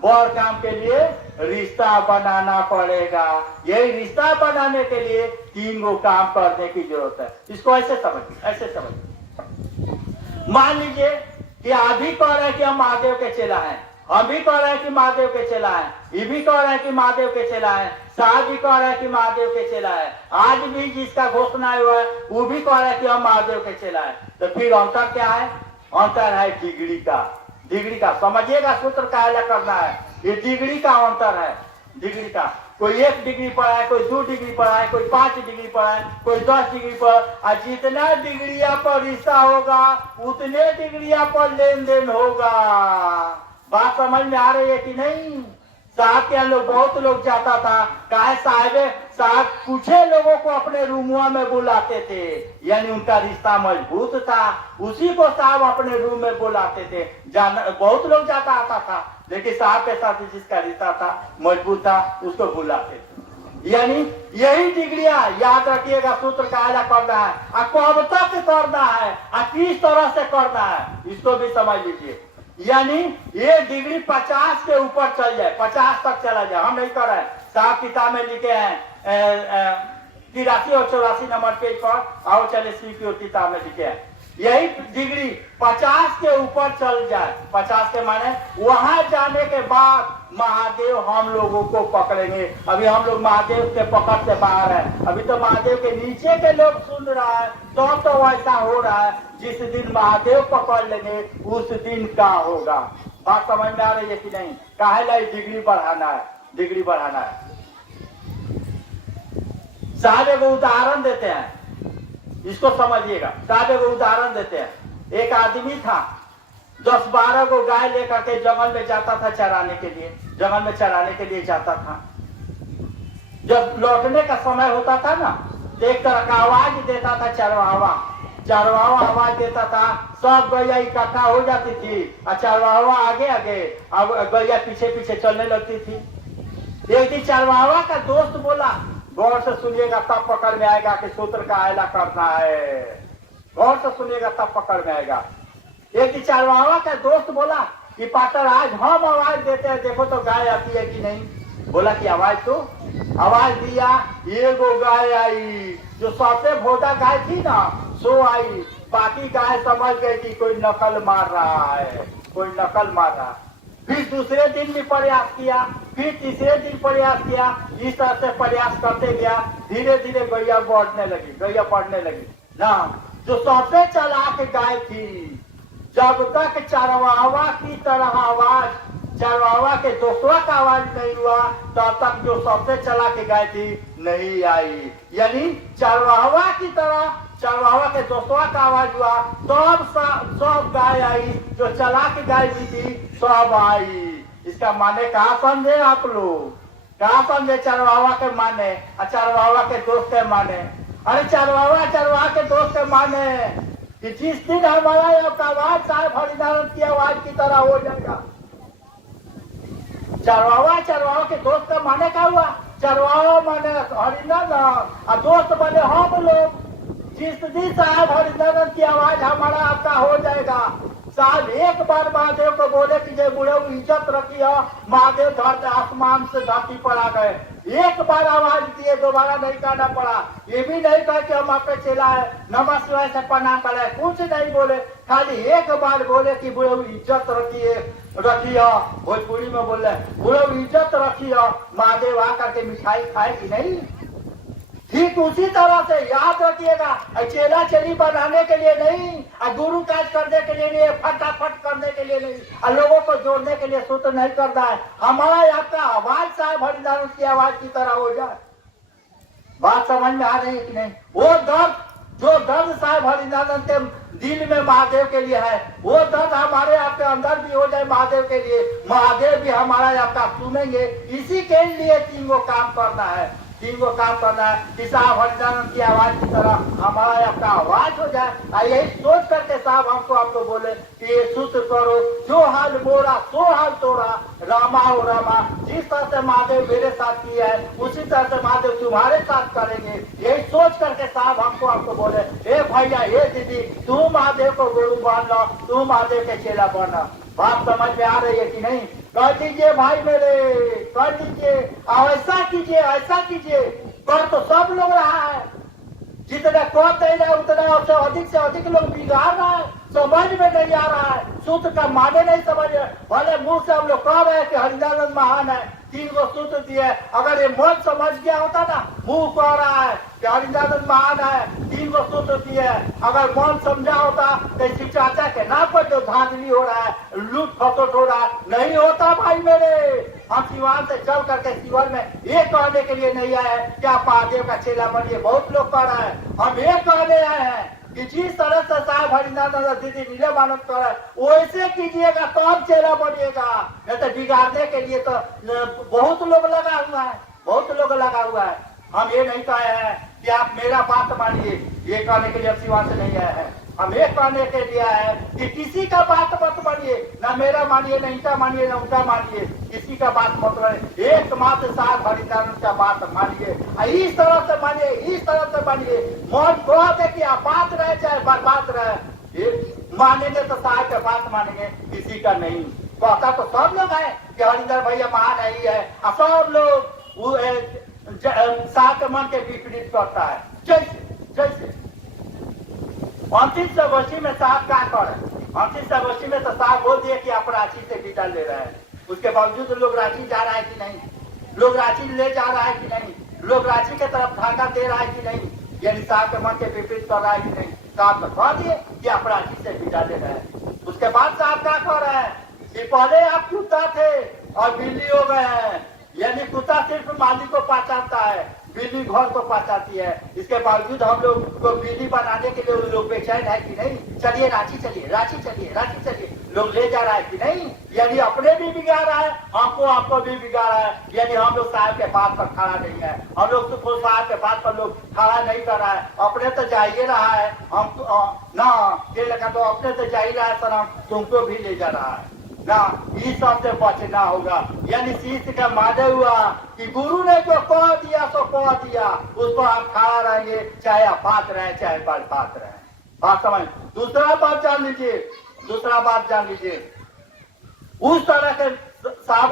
बड़ काम के लिए रिश्ता बनाना पड़ेगा। यही रिश्ता बनाने के लिए 3 गो काम करने की जरूरत है। इसको ऐसे समझिए, ऐसे समझिए। मान लीजिए कि आप भी कह रहे हैं कि हम महादेव के चेला हैं, हम भी कह रहे हैं कि महादेव के चेला हैं, ये भी कह रहे हैं कि महादेव के चेला हैं, साहब भी कह रहे हैं कि महादेव के चेला है, आज भी जिसका घोषणा हुआ है वो भी कह रहा है कि हम महादेव के चेला है। तो फिर अंतर क्या है? अंतर है डिग्री का, डिग्री का। समझिएगा सूत्र काहेला करना है, ये डिग्री का अंतर है, डिग्री का। कोई 1 डिग्री पढ़ा है, कोई 2 डिग्री पढ़ा है, कोई 5 डिग्री पढ़ा है, कोई 10 डिग्री पर। जितना डिग्रिया पर रिश्ता होगा उतने डिग्रिया पर लेन देन होगा। बात समझ में आ रही है कि नहीं? साहब के लोग बहुत लोग जाता था, काहे साहब कुछे लोगों को अपने रूमुआ में बुलाते थे, यानी उनका रिश्ता मजबूत था, उसी को साहब अपने रूम में बुलाते थे। बहुत लोग जाता आता था, लेकिन साहब के साथ जिसका रिश्ता था मजबूत था उसको बुलाते थे। यानी यही डिग्रिया याद रखिएगा, सूत्र काहेला करना है, कब तक करना है, किस तरह से करना है, इसको भी समझ लीजिए। यानी ये डिग्री 50 के ऊपर चल जाए, 50 तक चला जाए, हम नहीं कर रहे हैं। साहब किताब में लिखे हैं 83 और 84 नंबर पेज पर, आओ चले सी की किताब में लिखे हैं यही डिग्री 50 के ऊपर चल जाए, 50 के माने वहां जाने के बाद महादेव हम लोगों को पकड़ेंगे। अभी हम लोग महादेव के पकड़ से बाहर है, अभी तो महादेव के नीचे के लोग सुन रहा है। तो ऐसा हो रहा है, जिस दिन महादेव पकड़ लेंगे उस दिन क्या होगा। बात समझ में आ रही है कि नहीं? काहे ला डिग्री बढ़ाना है, डिग्री बढ़ाना है। साहब एक उदाहरण देते हैं, इसको समझिएगा। साहब एक उदाहरण देते हैं। एक आदमी था, 10-12 को गाय लेकर के जंगल में जाता था चराने के लिए, जंगल में चराने के लिए जाता था। जब लौटने का समय होता था ना, तो एक तरह का आवाज देता था चरवाहा, चरवाहा आवाज देता था, सब गैया इकट्ठा हो जाती थी और चरवाहा आगे आगे, अब गैया पीछे पीछे चलने लगती थी। एक दिन चरवाहा का दोस्त बोला, गौर से सुनिएगा तब पकड़ में आएगा कि सूत्र का आयला करना है। गौर से सुनिएगा तब पकड़ में आएगा। एक दिन चरवाहा का दोस्त बोला कि पाटर आज हम आवाज देते हैं, देखो तो गाय आती है कि नहीं। बोला कि आवाज तो, आवाज दिया, ये गो गाय आई, जो सबसे भोटा गाय थी ना सो आई। बाकी गाय समझ गई कि कोई नकल मार रहा है, कोई नकल मार रहा है। फिर दूसरे दिन भी प्रयास किया, फिर तीसरे दिन प्रयास किया। इस तरह से प्रयास करते गया, धीरे धीरे गैया बढ़ने लगी, गैया बढ़ने लगी ना। जो सबसे चालाक गाय थी, जब तक चरवाहा की तरह आवाज, चरवाहा के दोस्तों का आवाज नहीं हुआ, तब तक जो सबसे चालाक गाय थी नहीं आई। यानी चरवाहा की तरह चरवाहा के दोस्तों का आवाज हुआ, सब गाय आई, जो चालाक गाय भी थी सब आई। इसका माने कहा समझे आप लोग? कहा समझे चरवाहा के माने और चरवाहा के दोस्त के माने? अरे चरवाहा के दोस्त के माने कि जिस दिन हमारा आपका आवाज साहब हरिनारायण की आवाज की तरह हो जाएगा। चरवाहा के दोस्त का माने क्या हुआ? चरवाहा माने हरिनारायण और दोस्त बने हम लोग। जिस दिन साहब हरिनारायण की आवाज हमारा आपका हो जाएगा, साहब एक बार महादेव को बोले कि जय बुढ़े इज्जत रखिए, महादेव धरती आसमान से धरती पर आ गए। एक बार आवाज दिए, दोबारा नहीं करना पड़ा। ये भी नहीं कहे कि हम आपके चेला है, नमः शिवाय से प्रणाम करे, कुछ नहीं बोले, खाली एक बार बोले कि बुढ़े इज्जत रखिए, भोजपुरी में बोल रहे बुढ़े इज्जत रखिए, महादेव आकर के मिठाई खाए कि नहीं। ठीक उसी तरह से याद रखिएगा, चेला चेली बनाने के लिए नहीं, गुरु काज करने के लिए नहीं, फटाफट करने के लिए नहीं, और लोगों को जोड़ने के लिए सूत्र नहीं करना है। हमारा आपका आवाज साहब हरिनारायण की आवाज की तरह हो जाए। बात समझ में आ रही है कि नहीं? वो दर्द, जो दर्द साहब हरिनारायण के दिल में महादेव के लिए है, वो दर्द हमारे आपके अंदर भी हो जाए महादेव के लिए। महादेव भी हमारा आपका सुनेंगे। इसी के लिए 3 गो काम करना है, 3 गो काम करना है कि साहब हरिनारायण की आवाज की तरह हमारा आपका आवाज हो जाए। और यही सोच करके साहब हमको आपको बोले कि ये सूत्र करो, जो हाल मोरा सो हाल तोरा, रामा हो रामा। जिस तरह से महादेव मेरे साथ किया है, उसी तरह से महादेव तुम्हारे साथ करेंगे। यही सोच करके साहब हमको आपको बोले, ए भैया, ए दीदी, तू महादेव को गुरु मान लो, तू महादेव के चेला बनना। बात समझ में आ रही है कि नहीं? कर दीजिए भाई मेरे, कर दीजिए, ऐसा कीजिए, ऐसा कीजिए। कर तो सब लोग रहा है, जितना कर दे रहा है उतना से अधिक लोग बिगाड़ रहा है, समझ में नहीं आ रहा है, सूत्र का माने नहीं समझ रहे। भले मुंह से हम लोग कह रहे हैं कि हरिनारायण महान है, 3 गो सूत्र दिए, अगर ये मन समझ गया होता ना, मुंह कह रहा है कि हरिनारायण महान है, 3 गो सूत्र दिए, अगर मन समझा होता तो शिव चाचा के नाम पर जो धांधली हो रहा है, लूट खसोट हो रहा है, नहीं होता भाई मेरे। हम सिवान से चल करके शिवन में ये कहने के लिए नहीं आए कि आप महादेव का चेला बनिए, बहुत लोग कह रहे हैं। हम ये कहने आए हैं कि जिस तरह से साहब हरिनारायण दीदी नीले मानव करे वैसे कीजिएगा तो आप चेला बनिएगा। नहीं तो बिगाड़ने के लिए तो बहुत लोग लगा हुआ है, बहुत लोग लगा हुआ है। हम ये नहीं कहे हैं कि आप मेरा बात मानिए, ये कहने के लिए अब सिवान से नहीं आए हैं। हम ये कहने के लिए है कि किसी का बात मत मानिए, ना मेरा मानिए, ना इनका मानिए, ना उनका मानिए, किसी का बात मत मानिए, एकमात्र साहब हरिनारायण का बात मानिए। इस तरह से मानिए, इस तरह से मानिए, मन कह दे कि आबाद रहे चाहे बर्बाद रहे, मानेंगे तो साहब का बात मानेंगे, किसी का नहीं। कहता तो सब लोग है कि हरिनारायण भैया महान है ही है, और सब लोग साहब के मन के विपरीत करता है। जैसे जैसे 29 में साहब क्या कर 29 में तो साहब बोल दिए कि आप रांची से विदा ले रहे हैं। उसके बावजूद लोग रांची जा रहा है कि नहीं, लोग रांची ले जा रहा है कि नहीं, लोग रांची के तरफ धागा दे रहा है कि नहीं, यानी साहब के मन के विपरीत कर रहा है कि नहीं। साहब तो कह दिए कि आप रांची से विदा ले रहे हैं। उसके बाद साहब क्या कह रहे हैं कि पहले आप कुत्ता थे और बिल्ली हो गए हैं, यानी कुत्ता सिर्फ मालिक को पहचानता है, बिल्ली घर को पहचानती है। इसके बावजूद हम लोग को बिल्ली बनाने के लिए लोग बेचैन है कि नहीं। चलिए रांची चलिए, रांची चलिए, रांची चलिए, लोग ले जा रहा है कि नहीं। यानी अपने भी बिगाड़ रहा है, हमको आपको भी बिगाड़ रहा है। यानी हम लोग साहब के बात पर खड़ा नहीं है, हम लोग तो साहब के बात पर लोग खड़ा नहीं कर रहा है। अपने तो जा ही रहा है, हम ना ये लगा तो अपने तो जा ही रहा है सर, तुमको भी ले जा रहा है ना। इस सब से बचना होगा। यानी शिष्य का माने हुआ कि गुरु ने जो कह दिया सो कह दिया, उस पर हम खड़ा रहेंगे, चाहे आप बात रहे चाहे बात रहे। बात समझ। दूसरा बात जान लीजिए, दूसरा बात जान लीजिए, उस तरह के साहब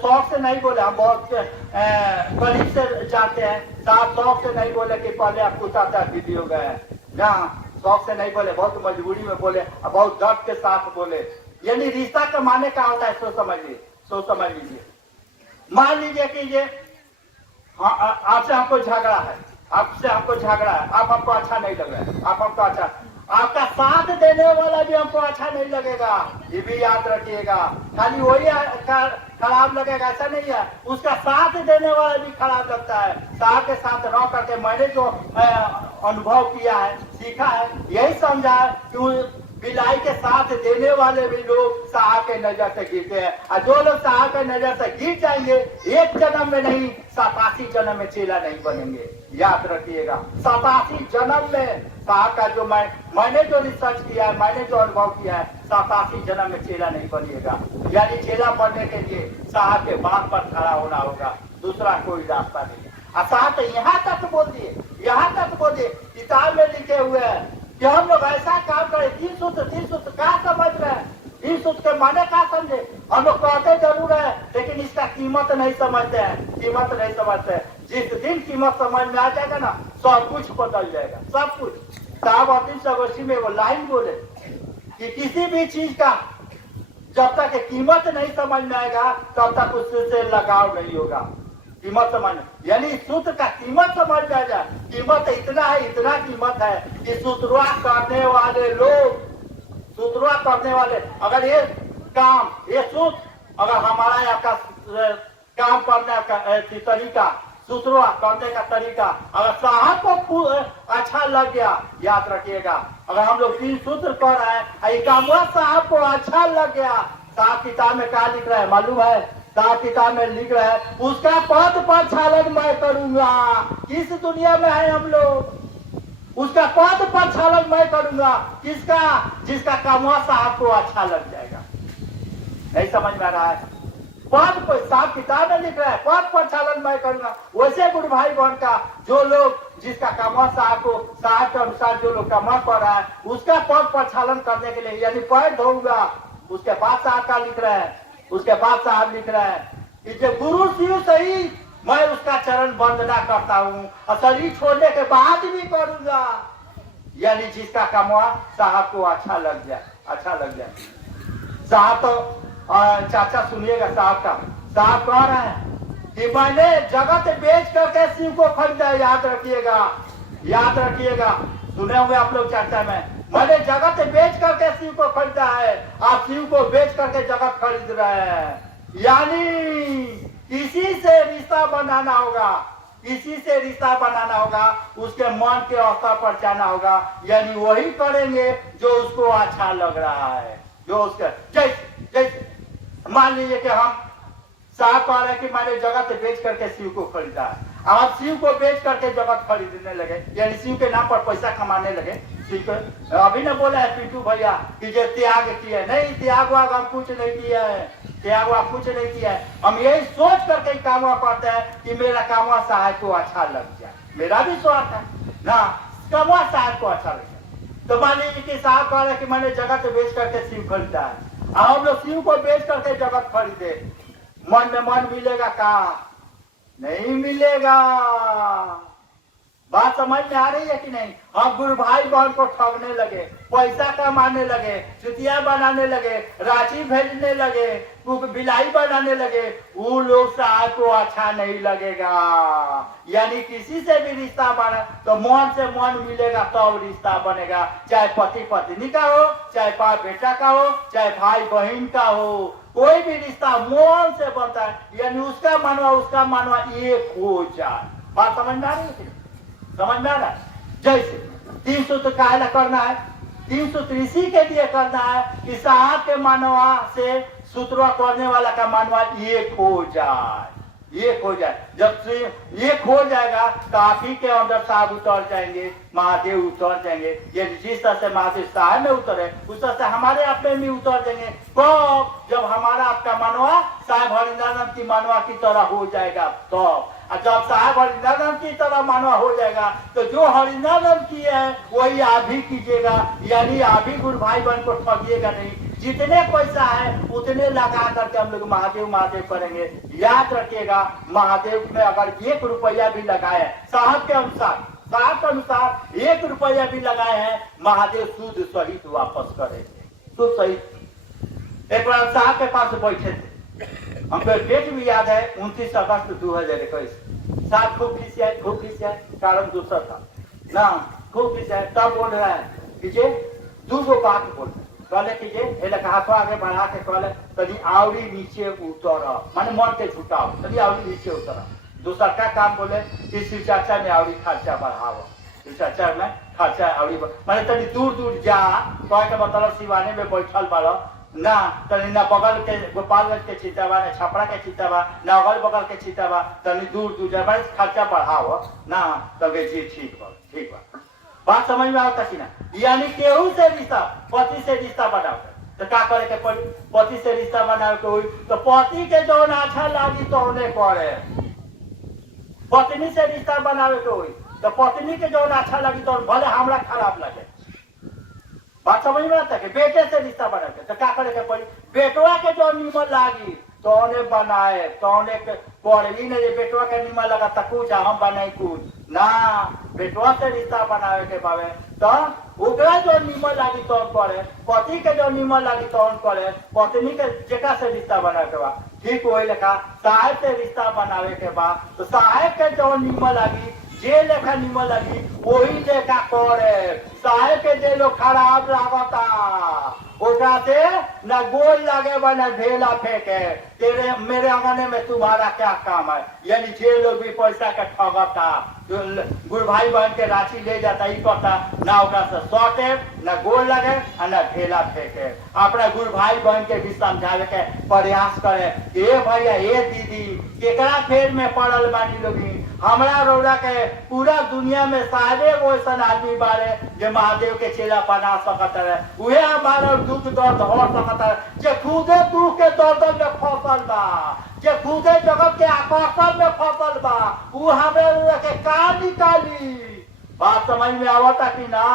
शौक से नहीं बोले, हम बहुत करीब से जाते हैं। साहब शौक से नहीं बोले कि पहले आप कुत्ता था दीदी हो गए ना, शौक से नहीं बोले, बहुत मजबूरी में बोले, बहुत दर्द के साथ बोले। यानी रिश्ता का माने क्या होता है, सोच समझ लीजिए। मान लीजिए कि ये आपसे हमको झगड़ा है, आपसे हमको झगड़ा है, आप हमको अच्छा नहीं लग रहा है, आप हमको अच्छा, आपका साथ देने वाला भी हमको अच्छा नहीं लगेगा, ये भी याद रखिएगा। खाली वही खराब लगेगा ऐसा नहीं है, उसका साथ देने वाला भी खराब लगता है। साथ के साथ रह करके मैंने जो अनुभव किया है, सीखा है, यही समझा है कि बिलाई के साथ देने वाले भी लोग साहब के नजर से गिरते हैं, और जो लोग साहब के नजर से गिर जाएंगे, एक जन्म में नहीं 87 जन्म में चेला नहीं बनेंगे। याद रखिएगा, 87 जन्म में साहब का जो मैंने जो रिसर्च किया है, मैंने जो अनुभव किया है, 87 जन्म में चेला नहीं बनिएगा। यानी चेला बनने के लिए साहब के बात पर खड़ा होना होगा, दूसरा कोई रास्ता नहीं। साहब यहाँ तक बोल दिए, यहाँ तक बोल दिए, किताब में लिखे हुए हैं कि हम लोग ऐसा काम करें। 3 सूत्र क्या समझ रहे हैं, 3 सूत्र के माने क्या समझे। हम लोग कहते जरूर है, लेकिन इसका कीमत नहीं समझते हैं, कीमत नहीं समझते हैं। जिस दिन कीमत समझ में आ जाएगा ना, सब कुछ बदल जाएगा, सब कुछ। साहब 38 में वो लाइन बोले कि किसी भी चीज का जब तक कीमत नहीं समझ में आएगा, तब तक उससे लगाव नहीं होगा। कीमत समझ, यानी सूत्र का कीमत समझ में आ जाए। कीमत इतना है, इतना कीमत है कि सूत्रुआ करने वाले लोग, सूत्रुआ करने वाले, अगर ये काम, ये सूत्र अगर हमारा यहाँ का काम करने का तरीका, सूत्रुआ करने का तरीका अगर साहब को अच्छा लग गया, याद रखिएगा, अगर हम लोग 3 सूत्र कर रहे हैं, ये काम साहब को अच्छा लग गया, साहब किताब में क्या लिख रहा है मालूम है, साहब किताब में लिख रहा है, उसका पद प्रक्षालन मैं करूंगा। किस दुनिया में है हम लोग, उसका पद प्रक्षालन मैं करूंगा। किसका, जिसका कामवा साहब को अच्छा लग जाएगा। नहीं समझ में आ रहा है, पद को साहब किताब में लिख रहा है, पद प्रक्षालन मैं करूंगा। वैसे गुरु भाई बहन का जो लोग, जिसका कामवा साहब को, साहब के अनुसार जो लोग कामवा कर रहा है, उसका पद प्रक्षालन करने के लिए, यानी पैर धोऊंगा। उसके बाद साहब का लिख रहा है, उसके बाद साहब लिख रहा है कि जो गुरु शिव सही, मैं उसका चरण वंदना करता हूँ और शरीर छोड़ने के बाद भी करूंगा। यानी जिसका कामवा साहब को अच्छा लग जाए, अच्छा लग जाए। साहब तो चाचा सुनिएगा, साहब का, साहब कह रहे हैं कि मैंने जगत बेच करके शिव को खरीदा। याद रखिएगा, याद रखिएगा, सुने होंगे आप लोग चर्चा में, मैंने जगत बेच करके शिव को खरीदा है। आप शिव को बेच करके जगत खरीद रहे हैं। यानी किसी से रिश्ता बनाना होगा, किसी से रिश्ता बनाना होगा, उसके मन के अवसर पर जाना होगा। यानी वही करेंगे जो उसको अच्छा लग रहा है, जो उसके जैसे मान लीजिए कि हम साहब कह रहे हैं कि मैंने जगत बेच करके शिव को खरीदा है। आप शिव को बेच करके जगत खरीदने लगे, यानी शिव के नाम पर पैसा कमाने लगे। अभी न बोला है पिंटू भैया कि जो त्याग किया, नहीं त्याग वाग हम कुछ नहीं किया है, त्याग वाग कुछ नहीं किया है। हम यही सोच करके काम करते हैं कि मेरा कामवा साहब को अच्छा लग जाए, मेरा भी स्वार्थ है ना, कामवा साहब को अच्छा लग जाए। तो मान लीजिए कि साहब कह रहे कि मैंने जगत बेच करके शिव खरीदा है, हम लोग शिव को बेच करके जगत खरीदे, मन में मन मिलेगा का? नहीं मिलेगा, बात समझ में आ रही है कि नहीं? हम गुरु भाई बहन को ठगने लगे, पैसा कमाने लगे, चुतिया बनाने लगे, राशि भेजने लगे, बिलाई बनाने लगे, वो लोग से आपको अच्छा नहीं लगेगा। यानी किसी से भी रिश्ता बना तो मन से मन मिलेगा तब रिश्ता बनेगा, चाहे पति पत्नी का हो, चाहे बाप बेटा का हो, चाहे भाई बहन का हो, कोई भी रिश्ता मन से बनता है। यानी उसका उसका मानवा एक हो जाए। बात समझ में आ रही है? समझ में आ रहा है? जैसे 3 सूत्र काहे करना है? 3 सूत्र इसी के लिए करना है कि साहब के मानवा से सूत्र करने वाला का मानवा एक हो जाए, एक हो जाए। जब एक हो जाएगा तो आप ही के अंदर साहब उतर जाएंगे, महादेव उतर जाएंगे। ये जिस तरह से महादेव साहब में उतरे उस तरह से हमारे अपने में उतर जाएंगे। कब? जब हमारा आपका मानवा साहब हरिनारायण की मानवा की तरह हो जाएगा। तो जब साहब हरिनारायण की तरह मानवा हो जाएगा तो जो हरिनारायण की है वही आप भी कीजिएगा। यानी आप भी गुरु भाई बहन को ठगिएगा नहीं। जितने पैसा है उतने लगा करके हम लोग महादेव महादेव करेंगे। याद रखिएगा, महादेव में अगर 1 रुपया भी लगाए साहब के अनुसार, साहब के अनुसार 1 रुपया भी लगाए हैं, महादेव सूद सहित वापस करेंगे। सूद सहित। एक बार साहब के पास बैठे थे, हमको डेट भी याद है 29 अगस्त 2021। साहब खूब खिसियाए, कारण दूसरा था ना, खूब खिसियाए। तब बोल रहा है कीजिए 2 बात बोल कहले कीजिए, हाथों आगे बढ़ा के कहले तनी आवड़ी नीचे उतर, माने मन के झुकाओ, तनी आवड़ी नीचे उतर। दूसरा का काम बोले कि शिव चर्चा में आवड़ी खर्चा बढ़ाओ, शिव चर्चा में खर्चा आवड़ी माने तनी दूर दूर जा। कह के मतलब सिवाने में बैठल बाड़ो ना, तनी ना बगल के गोपालगंज के चितावा, ना छपरा के चितावा, ना अगल बगल के चितावा, तनी दूर दूर जा, खर्चा बढ़ाओ ना, तबे जी ठीक बा। बात समझ में आता कि ना? यानी केहू से रिश्ता, पति से रिश्ता बनाओ तो क्या करे के पड़ी? पति से रिश्ता बनाओ के हुई तो पति के जो अच्छा लागी तो उन्हें करे। पत्नी से रिश्ता बनावे के हुई तो पत्नी के जो अच्छा लगी तो भले हमरा खराब लगे। बात समझ में आता है? बेटे से रिश्ता बनाए तो क्या करे के पड़ी? बेटवा के जो निमन लागी तो उन्हें बनाए, तो उन्हें करे नहीं, बेटवा के निमन लगा तो कुछ हम बनाए कुछ ना। बेटवा से रिश्ता बनावे के बावे तो ओकरा जो निमन लागी तो करे, पति के जो निमन लागी तो करे, पत्नी के जेका से रिश्ता बनावे के बा। ठीक वही लेखा साहेब से रिश्ता बनावे के बा तो साहेब के जो निमन लागी, जे लेखा निमन लगी वही लेखा करे। साहेब के जे लोग खराब लागता ओकरा से न गोल लगे व न ढेला फेंके। तेरे मेरे अंगने में तुम्हारा क्या काम है? यानी जे लोग भी पैसा के ठगता, गुरु भाई बहन के राशि ले जाता ही करता ना, ओकरा से सौटे न गोल लगे और न ढेला फेंके। अपना गुरु भाई बहन के भी समझावे के प्रयास करे। ए भैया ए दीदी केकरा फेर में पड़ल बानी लोगी? हमरा रौरा के पूरा दुनिया में साहबे वैसन आदमी बारे जे महादेव के चेला बना सकता है। उहे हमारा दुख दर्द हो सकता है, जे खुदे दुख के दर्द में फसल बा, जे खुदे जगत के आकर्षण में फसल बा, वो हमें के का निकाली। बात समझ में आवता कि ना?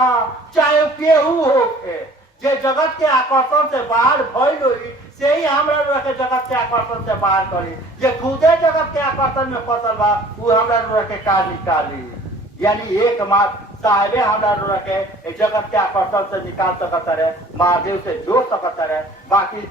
चाहे केहू होके जे जगत के आकर्षण से बाहर भइल होई से ही हमरा के जगत के आकर्षण से बाहर करी। जे खुदे जगत के आकर्षण में फसल बा वो हमरा के का निकाली। यानी एक मात्र साहेबे हमरा के जगत के आकर्षण से निकाल सकता रहे, महादेव से जोड़ सकता रहे। बाकी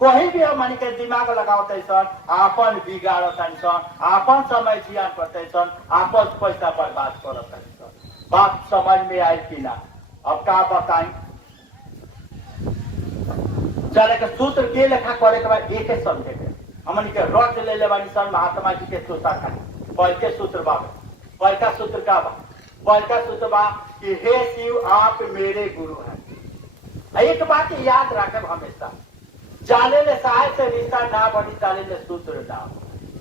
कोई भी हमनी के दिमाग लगाते सन, आपन बिगाड़ता सन, आपन समय जियान करते सन, आपन पैसा बर्बाद करता सन। बात समझ में आई कि ना? अब का बताई? चले के सूत्र के लेखा करे के बाद एक समझे के हमनी के रट ले लेवानी सन महात्मा जी के सूत्र का। पहले सूत्र बा, पहला सूत्र का बा, पहला सूत्र बा कि हे शिव आप मेरे गुरु हैं। एक बात याद रखे हमेशा, जाले ले साहेब से रिश्ता ना बनी, जाले ले सूत्र ना।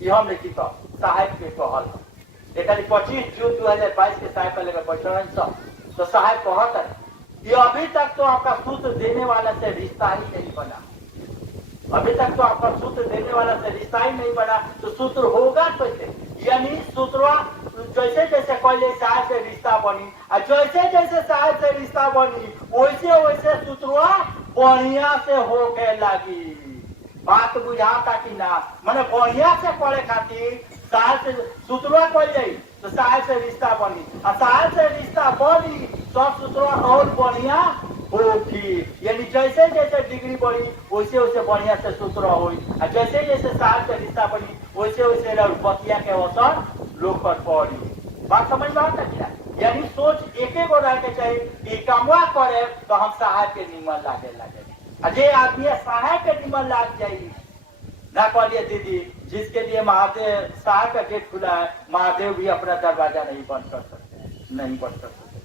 ये हम लिखी तो साहेब के कहल एक 25 जून 2022 के साहेब पहले बैठल तो साहेब कहता है कि अभी तक तो आपका सूत्र देने वाला से रिश्ता ही नहीं बना, अभी तक तो आपका सूत्र देने वाला से रिश्ता ही नहीं बना, तो सूत्र होगा कैसे? यानी सूत्रवा जैसे जैसे पहले साहेब से रिश्ता बनी और जैसे जैसे साहेब से रिश्ता बनी वैसे वैसे सूत्रवा बढ़िया से होके लगी। बात बुझाता कि ना? मैंने बढ़िया से पढ़े खातिर साहेब से सूत्रवा पढ़ जाई तो साहब से रिश्ता बनी, और साहब से रिश्ता बनी साफ सुथरा और बढ़िया होगी। यानी जैसे जैसे डिग्री बढ़ी वैसे वैसे बढ़िया से सुथरा हुई, और जैसे जैसे साहब से रिश्ता बनी वैसे वैसे बतिया के अवसर लोग पर पड़ी। बात समझ में आता क्या? यानी सोच एक गो रह के चाहिए कि कमवा करे तो हम साहब के निमन लागे अजय आदमी साहब के निमन लाग जाएगी ना। कहलिए दीदी जिसके लिए महादेव साहब का गेट खुला है, महादेव भी अपना दरवाजा नहीं बंद कर सकते, नहीं बंद कर सकते।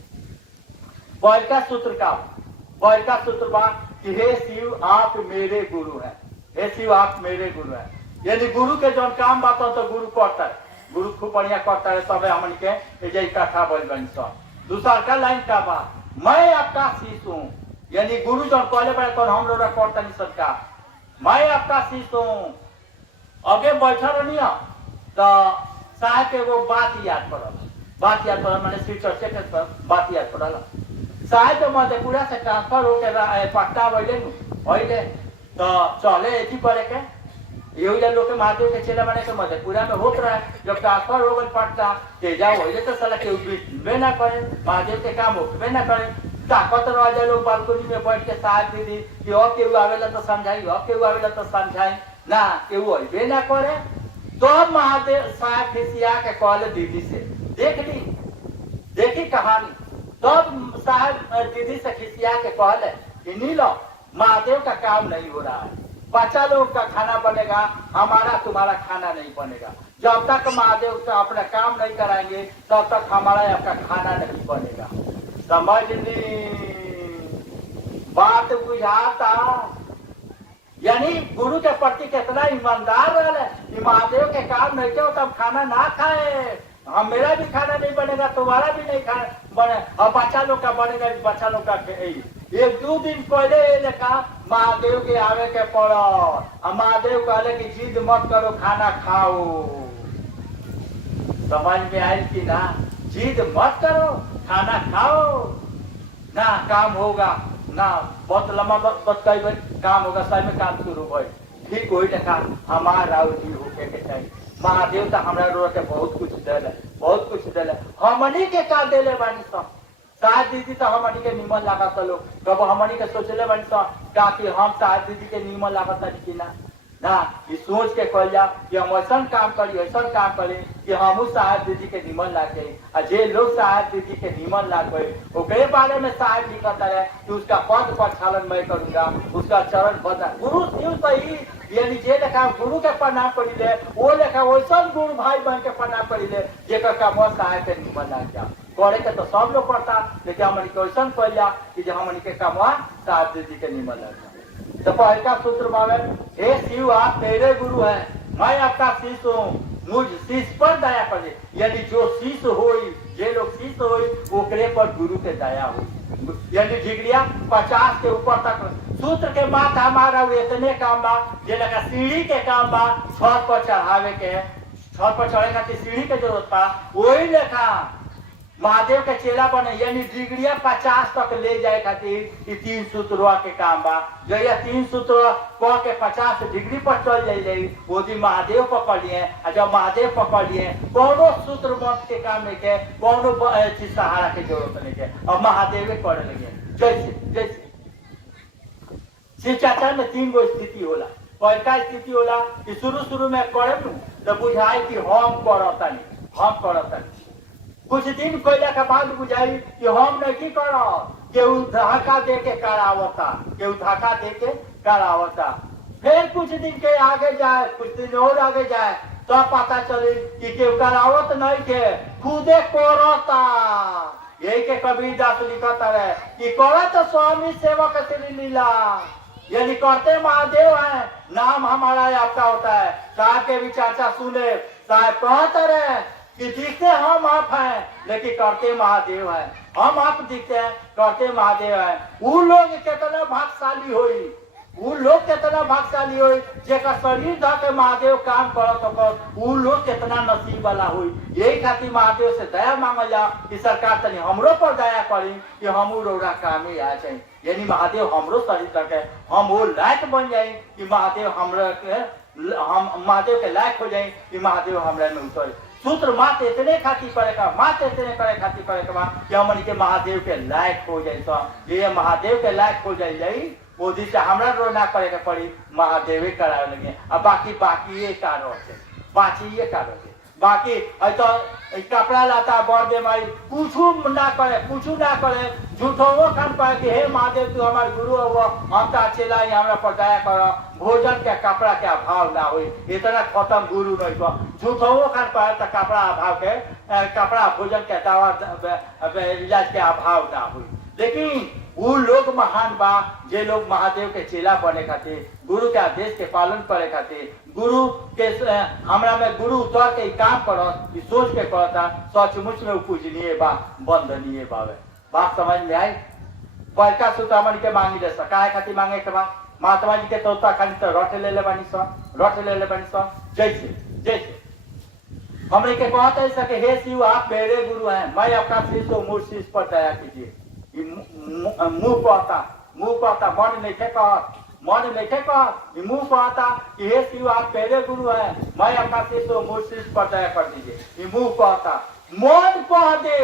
बैल का सूत्र बा कि हे शिव आप मेरे गुरु हैं, हे शिव आप मेरे गुरु हैं। यदि गुरु के जो काम बात हो तो गुरु करता है, गुरु खूब बढ़िया करता है। सब हमन के इकट्ठा बोल बनी सब। दूसरा का लाइन का बा, मैं आपका शिष्य हूँ। यानी गुरु जो कहले बड़े तो हम लोग करता नहीं सबका, मैं आपका शिष्य हूँ। आगे बैठा रही तो साहब के वो बात याद पड़ल मैंने श्री चर्चे के बात याद पड़ल। साहब तो मधेपुरा से ट्रांसफर होकर पटना अले तो चले एथी करे के यही लोग के महादेव के चेला बने के मधेपुरा में होत रहा है। जब ट्रांसफर हो गई पटना तेजा वही तो साला के उठबे ना करे, महादेव के काम उठबे ना करे। ताकत रह लोग बालकोनी में बैठ के साहब दीदी कि और केहू आवेला तो समझाई, और केहू आवेला तो समझाई ना, केहू अबे ना करे। तो महादेव साहब खिसिया के कहले दीदी से, देखी कहानी। तब साहब दीदी से खिसिया के कहले कि नीलो महादेव का काम नहीं हो रहा है, बच्चा लोग का खाना बनेगा, हमारा तुम्हारा खाना नहीं बनेगा। जब तक महादेव का अपना काम नहीं कराएंगे तब तक हमारा आपका खाना नहीं बनेगा। समझ ली बात बुझाता? यानी गुरु के प्रति कितना ईमानदार रहे कि महादेव के काम नहीं क्यों तब खाना ना खाए, हम मेरा भी खाना नहीं बनेगा, तुम्हारा भी नहीं खाना बने, और बच्चा लोग का बनेगा, बच्चा लोग का। एक दो दिन पहले लिखा महादेव के आवे के पड़ो, और महादेव कहले कि जिद मत करो खाना खाओ। समझ में आई कि ना? जिद मत करो खाना खाओ ना, काम होगा ना। बहुत लंबा बताई काम होगा, सही में काम शुरू हो ठीक वही लिखा हमारा होके के चाहिए। महादेव तो हमारा रो के बहुत कुछ दिले, हमनी के का दिले बानी सब। साहब दीदी तो हमनी के निमन लागत लोग, कब हमनी के सोचले बानी सब कि हम साहब दीदी के निमन लागत कि ना कि सोच के कह जा कि हम ऐसा काम करी कि हम साहब दीदी के निमन लाग जाये। और जे लोग साहब दीदी के निमन लाग गए ओकरे बारे में साहब लिखता है कि उसका पद प्रक्षालन मैं करूंगा, उसका चरण बदला। गुरु शिव सही यानी जे लेखा गुरु के प्रणाम करी ले वो लेखा वैसा गुरु भाई बहन के प्रणाम करी ले जेकर काम साहब के निमन लाग जा। करे के तो सब लोग करता, लेकिन हमनी के वैसा कह जा कि हमनी के काम साहब दीदी के निमन लाग जा। तो पहले का सूत्र मावे, हे शिव आप मेरे गुरु हैं, मैं आपका शिष्य हूँ, मुझ शिष्य पर दया करे। यानी जो शिष्य होई, जे लोग शिष्य होई ओकरे पर गुरु के दया हो। यानी जिगरिया 50 के ऊपर तक सूत्र के माथा मारा इतने काम बा, जे लगा सीढ़ी के काम बा, छत पर चढ़ावे के, छत पर चढ़े खातिर सीढ़ी के जरूरत बा। वही लेखा महादेव के चेला बने, यानी डिग्रिया 50 तक ले जाए खातिर 3 सूत्र के काम बा। जो यह 3 सूत्र कह के 50 डिग्री पर चल जाइए वो दिन महादेव पकड़ लिए। और जब महादेव पकड़ लिए कोनो सूत्र मत के काम नहीं के, कोनो चीज सहारा के जरूरत नहीं के, अब महादेव करे लगे। जैसे शिव चर्चा में 3 गो स्थिति होला। पहला स्थिति होला कि शुरू में करे तो बुझाई कि हम करता कुछ दिन कोयला के बाद बुझाई कि हम नहीं करो, केहू धक्का दे के करावता। फिर कुछ दिन के आगे जाए, कुछ दिन और आगे जाए तो पता चले कि केहू करावत नहीं के, खुदे करता। यही के कबीरदास लिखता है कि करे तो स्वामी सेवक श्री लीला, यानी करते महादेव है, नाम हमारा आपका होता है। साहब के भी चर्चा सुने, साहब कहते रहे कि दिखते हम आप हैं लेकिन करते महादेव है। हम आप दिखते हैं, करते महादेव है। वो लोग कितना भाग्यशाली होई, जेका शरीर ध के महादेव काम करत, वो लोग कितना नसीब वाला हुई। यही खातिर महादेव से दया मांगल जा कि सरकार तनी हमरो पर दया करी कि हम रोड़ा कामे आ जाए। यानी महादेव हमरो शरीर ध के हम वो लायक बन जाए कि महादेव हम महादेव के लायक हो जाए कि महादेव हमरा में उतर। सूत्र मात्र इतने खातिर करे का, मात्र इतने करे खातिर करे के बा कि हमन के महादेव के लायक हो जाए। तो ये महादेव के लायक हो जाए वो दिन से हमरा रो ना करे के पड़ी, महादेव करावे लगे। अब बाकी ये कारण से बाकी ये कारण से बाकी तो कपड़ा लाता बड़ बीमारी कुछ ना करे झूठो खान पाए कि हे महादेव तू हमारे गुरु हो, हम तो चेला हमरा पर दया कर, भोजन के कपड़ा के अभाव ना हो, इतना खत्म गुरु नहीं को झूठो खान पाए तो कपड़ा अभाव के कपड़ा भोजन के दवा इलाज के अभाव ना हो। लेकिन वो लोग महान बा जे लोग महादेव के चेला बने खातिर, गुरु के आदेश के पालन करे खातिर, गुरु के हमरा में गुरु उतर के काम करत सोच के करता, सचमुच में पूजनीय बा, वंदनीय बावे। बात समझ में आई? बड़का सुत हमन के मांगी ले सकाए खातिर मांगे के बा। महात्मा जी के तोता खाली तो रट ले बानी स जैसे हमरे के कहते है सके हे शिव आप मेरे गुरु हैं, मैं आपका शिष्य हूं, मुझ शिष्य पर दया कीजिए। मुंह कहता मन नहीं कह मुंह कहता कि हे शिव आप मेरे गुरु हैं, मैं आपका शिष्य हूं, मुझ शिष्य पर दया कर दीजिए। मुंह कहता, मन कह दे,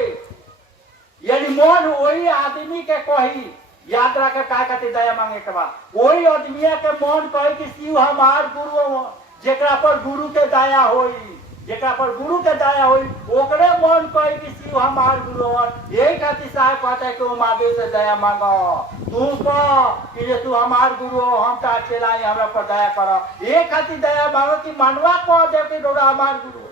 यानी मन वही आदमी के कही, याद रखे का खातिर दया मांगे के बाद वही आदमी के मन कहे कि शिव हमार गुरु, जेकरा पर गुरु के दया होई, जेकरा पर गुरु के दया होई ओकरे मन कहे कि शिव हमार गुरु हन। यही खातिर साहब कहता है कि वो महादेव से दया मांगो, तू कह कि तू हमार गुरु हो, हम तो चेला हमरा पर दया कर। ये खातिर दया मांगो कि मनवा कह दे कि डोरा हमार गुरु,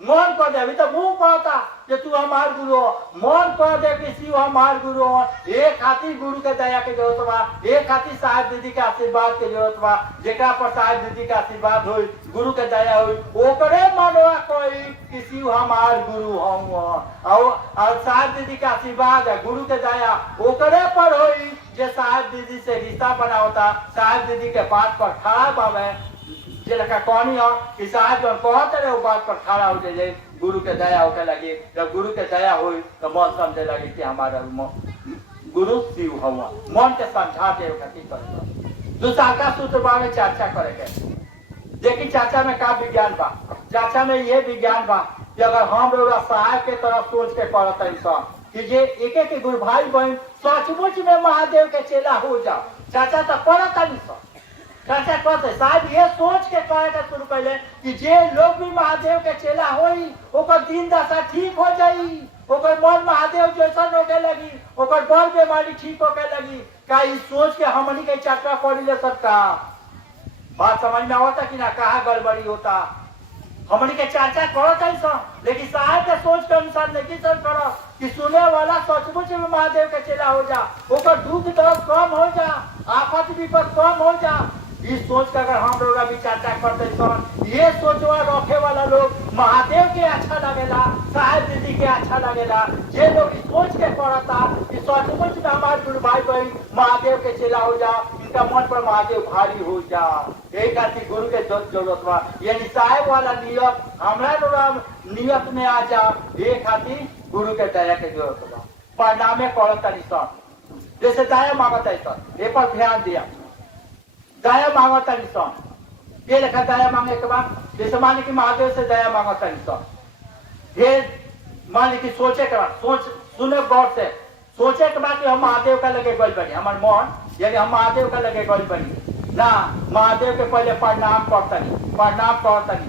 मन कह दे। अभी तो मुंह कहता कि तू हमार गुरु हो, मन कह दे कि शिव हमार गुरु हो। एक खातिर गुरु के दया के जरूरत बा, एक खातिर साहब दीदी के आशीर्वाद के जरूरत बा। जेकरा पर साहब दीदी के आशीर्वाद होई, गुरु के दया होई, ओकरे मनवा कही कि शिव हमार गुरु हम। और साहब दीदी के आशीर्वाद है, गुरु के दया ओकरे पर होई जे साहब दीदी से रिश्ता बनावता, साहब दीदी के बात पर खड़ा बावे। जेलका कहानी हो कि साहब जब कहते रहे वो बात पर खड़ा हो जाए, गुरु के दया होके लगे। जब गुरु के दया हुई तो मन समझे लगे कि हमारा गुरु शिव हुआ, मन के समझा दे दूसरा का सूत्र बारे चर्चा करेंगे। देखिए चाचा में का विज्ञान बा, चाचा में ये विज्ञान बा कि अगर हम लोग साहब के तरफ सोच के करते कि जे एक गुरु भाई बहन सचमुच में महादेव के चेला हो जाओ, चाचा तो पढ़ता नहीं चाचा कहते साहब ये सोच के कहे शुरू कैले कि जे लोग भी महादेव के चेला होई ओकर दिन दशा ठीक हो जाई, ओकर मन महादेव जैसन होके लगी, ओकर बड़ बीमारी ठीक होके लगी। का इस सोच के हमनी के चर्चा पढ़ी ले सकता? बात समझ में आवता कि ना? कहा गड़बड़ी होता? हमनी के चर्चा करत है लेकिन साहब के सोच के अनुसार नहीं सर करो कि सुने वाला सचमुच में महादेव के चेला हो जा, ओकर दुख दर्द कम हो जा, आफत विपद कम हो जा। इस सोच का अगर हम लोग अभी चर्चा करते ये सोचवा रखे वाला लोग महादेव के अच्छा लगेला, साहब दीदी के अच्छा लगेला। जे लोग इस सोच के पढ़ता कि सचमुच में हमारे गुरु भाई बहन महादेव के चेला हो जा, इनका मन पर महादेव भारी हो जा। यही खातिर गुरु के जरूरत बा, यानी साहब वाला नियत हमारा लोग नियत में आ जा। ये खातिर गुरु के दया के जरूरत बा। परिणामे पढ़ता नहीं जैसे दया मांगता है सर, ये पर ध्यान दिया। दया मांगता नहीं ये लिखा दया मांगे के बाद जैसे माने कि महादेव से दया मांगता नहीं ये माने कि सोचे के बाद सोच सुने गौर से सोचे के बाद कि हम महादेव का लगे गल बनी, हमारे मन यानी हम महादेव का लगे गल बनी ना। महादेव के पहले प्रणाम करता नहीं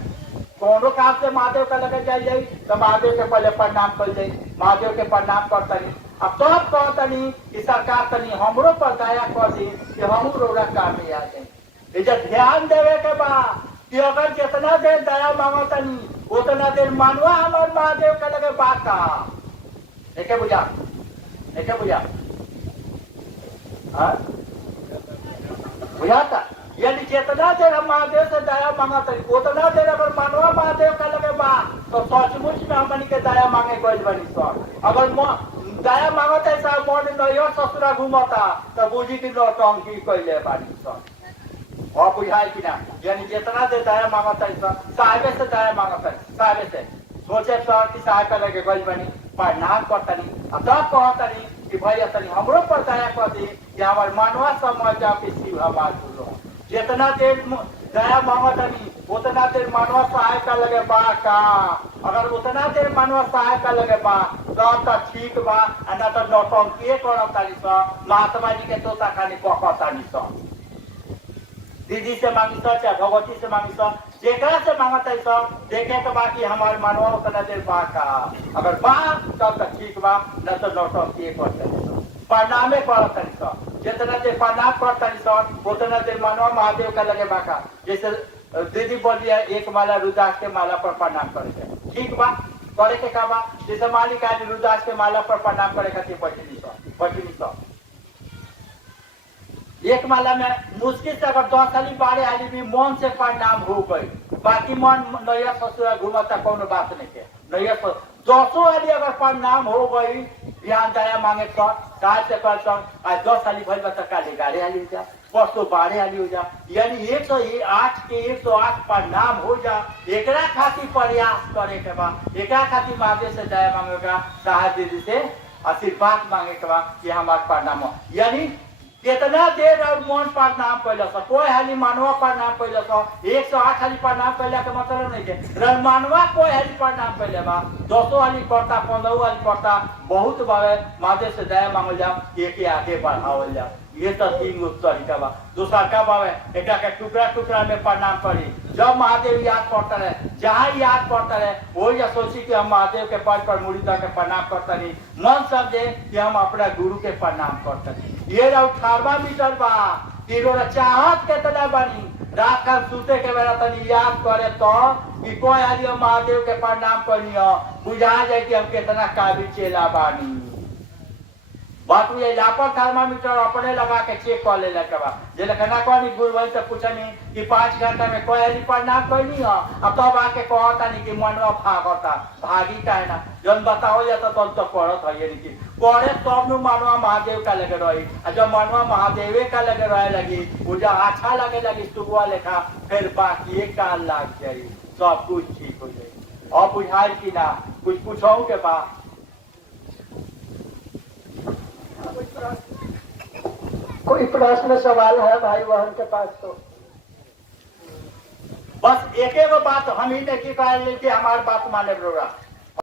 कोनो काम से महादेव का लगे जाए तो महादेव के पहले प्रणाम कर जाए, महादेव के प्रणाम करता नहीं। अब तब कहता नहीं कि सरकार तनी हमरो पर दया कर दी कि हम रोड़ा काम में आ जाए। जब ध्यान देवे के बाद कि अगर जितना देर दया मांगता नहीं उतना देर मानवा हमारे महादेव के लगे बात का एक बुझा बुझाता। यानी जितना देर हम महादेव से दया मांगता नहीं उतना देर अगर मानवा महादेव का लगे बात तो सचमुच में हमनी के दया मांगे गई बनी सर। अगर दया मांगता है साहब मन नैया ससुरा घूमता तो बुझी की नौटंकी कैले बाड़ी सर। और बुझाए कि ना? यानी जितना देर दया मांगता है सर साहबे से दया मांगता है, साहबे से सोचे सर कि साहब का लगे गई बनी प्रणाम करता नहीं। अब तब कहता नहीं कि भैया तनी हमरो पर दया कर दी कि हमारे मानवा समझ जाओ कि शिव हमार गुरु। जितना देर दया मांगता नहीं उतना देर मानवा साहब का लगे बा का अगर उतना देर मनवा सहायता लगे बा तो ठीक बा, ना तो नौटंकी करब तानी सा, महात्मा जी के तोता खानी पकड़तानी सा। दीदी से मांगी सा चाहे भगवती से मांगी सा, जेकरा से मांगता सा देखे के बा कि हमारे मनवा उतना देर बा का, अगर बा तब तो ठीक बा, न तो नौटंकी करतानी सा, प्रणामे करतानी सा। जितना देर प्रणाम करतानी सा उतना देर मनवा महादेव का लगे बा का। जैसे दीदी बोल दिया एक माला रुद्राक्ष के माला पर प्रणाम करेंगे, ठीक बा, करे के का बा। जैसे मालिक आज रुद्राक्ष के माला पर प्रणाम करे खातिर बचनी सा एक माला में मुश्किल से अगर 10 साली 12 आली भी मन से प्रणाम हो गई, बाकी मन नैया ससुर घूमता कोनो बात नहीं के। नैया 10 आली अगर प्रणाम हो गई, ध्यान दया मांगे तो काज से कर आज 10 साली भइल बता काले गाड़े आली हो जा, परसों 12 आली हो जा, यानी 108 के 108 प्रणाम हो जा। एकरा खातिर प्रयास करे के बा, एकरा खातिर महादेव से दया मांगेगा, साहब दीदी से आशीर्वाद मांगे के बा कि हमार प्रणाम हो। यानी कितना देर और मन प्रणाम कैल, कोई हाली मानवा प्रणाम कैल, 108 हाली प्रणाम कैला के मतलब नहीं है मानवा कोई हाली प्रणाम कैले बा, 10 हाली करता, 15 हाली करता, बहुत बावे। महादेव से दया मांगल जा, एक आगे बढ़ावल जा। ये तो 3 गो तरीका बा। दूसरा का बावे एक टुकड़ा टुकड़ा में प्रणाम करी। जब महादेव याद पड़ता रहे, जहाँ याद पड़ता रहे वही या सोची कि हम महादेव के पद पर मुड़ी के प्रणाम करता नहीं, मन समझे कि हम अपना गुरु के प्रणाम करता नहीं। ये 18वां मीटर बा कि चाहत कितना बनी, रात का सूते के बेला तनी याद करे तो कि कोई आदि महादेव के प्रणाम करी, बुझा जाए कि हम कितना काबिल चेला बानी। बात ये लापर थर्मामीटर अपने लगा के चेक कर ले के बाद जे लखना कोनी गुरुवन से पूछनी कि 5 घंटा में कोई हरी प्रणाम कोई हो, अब तब आके कहता नहीं कि मनवा भागता भागी का है ना, जन बताओ जाता तो पढ़त है ये नहीं पढ़े तब नु मनवा महादेव का लगे रही। जब मनवा महादेवे का लगे रहे लगी, वो जो अच्छा लगे लगी सुबह लेखा, फिर बाकी का लाग जाये, सब कुछ ठीक हो जाये। और बुझाई कि ना कुछ पूछो के बाद कोई प्रश्न सवाल है भाई बहन के पास? तो बस एक बात हम ही नहीं कि हमारी बात माने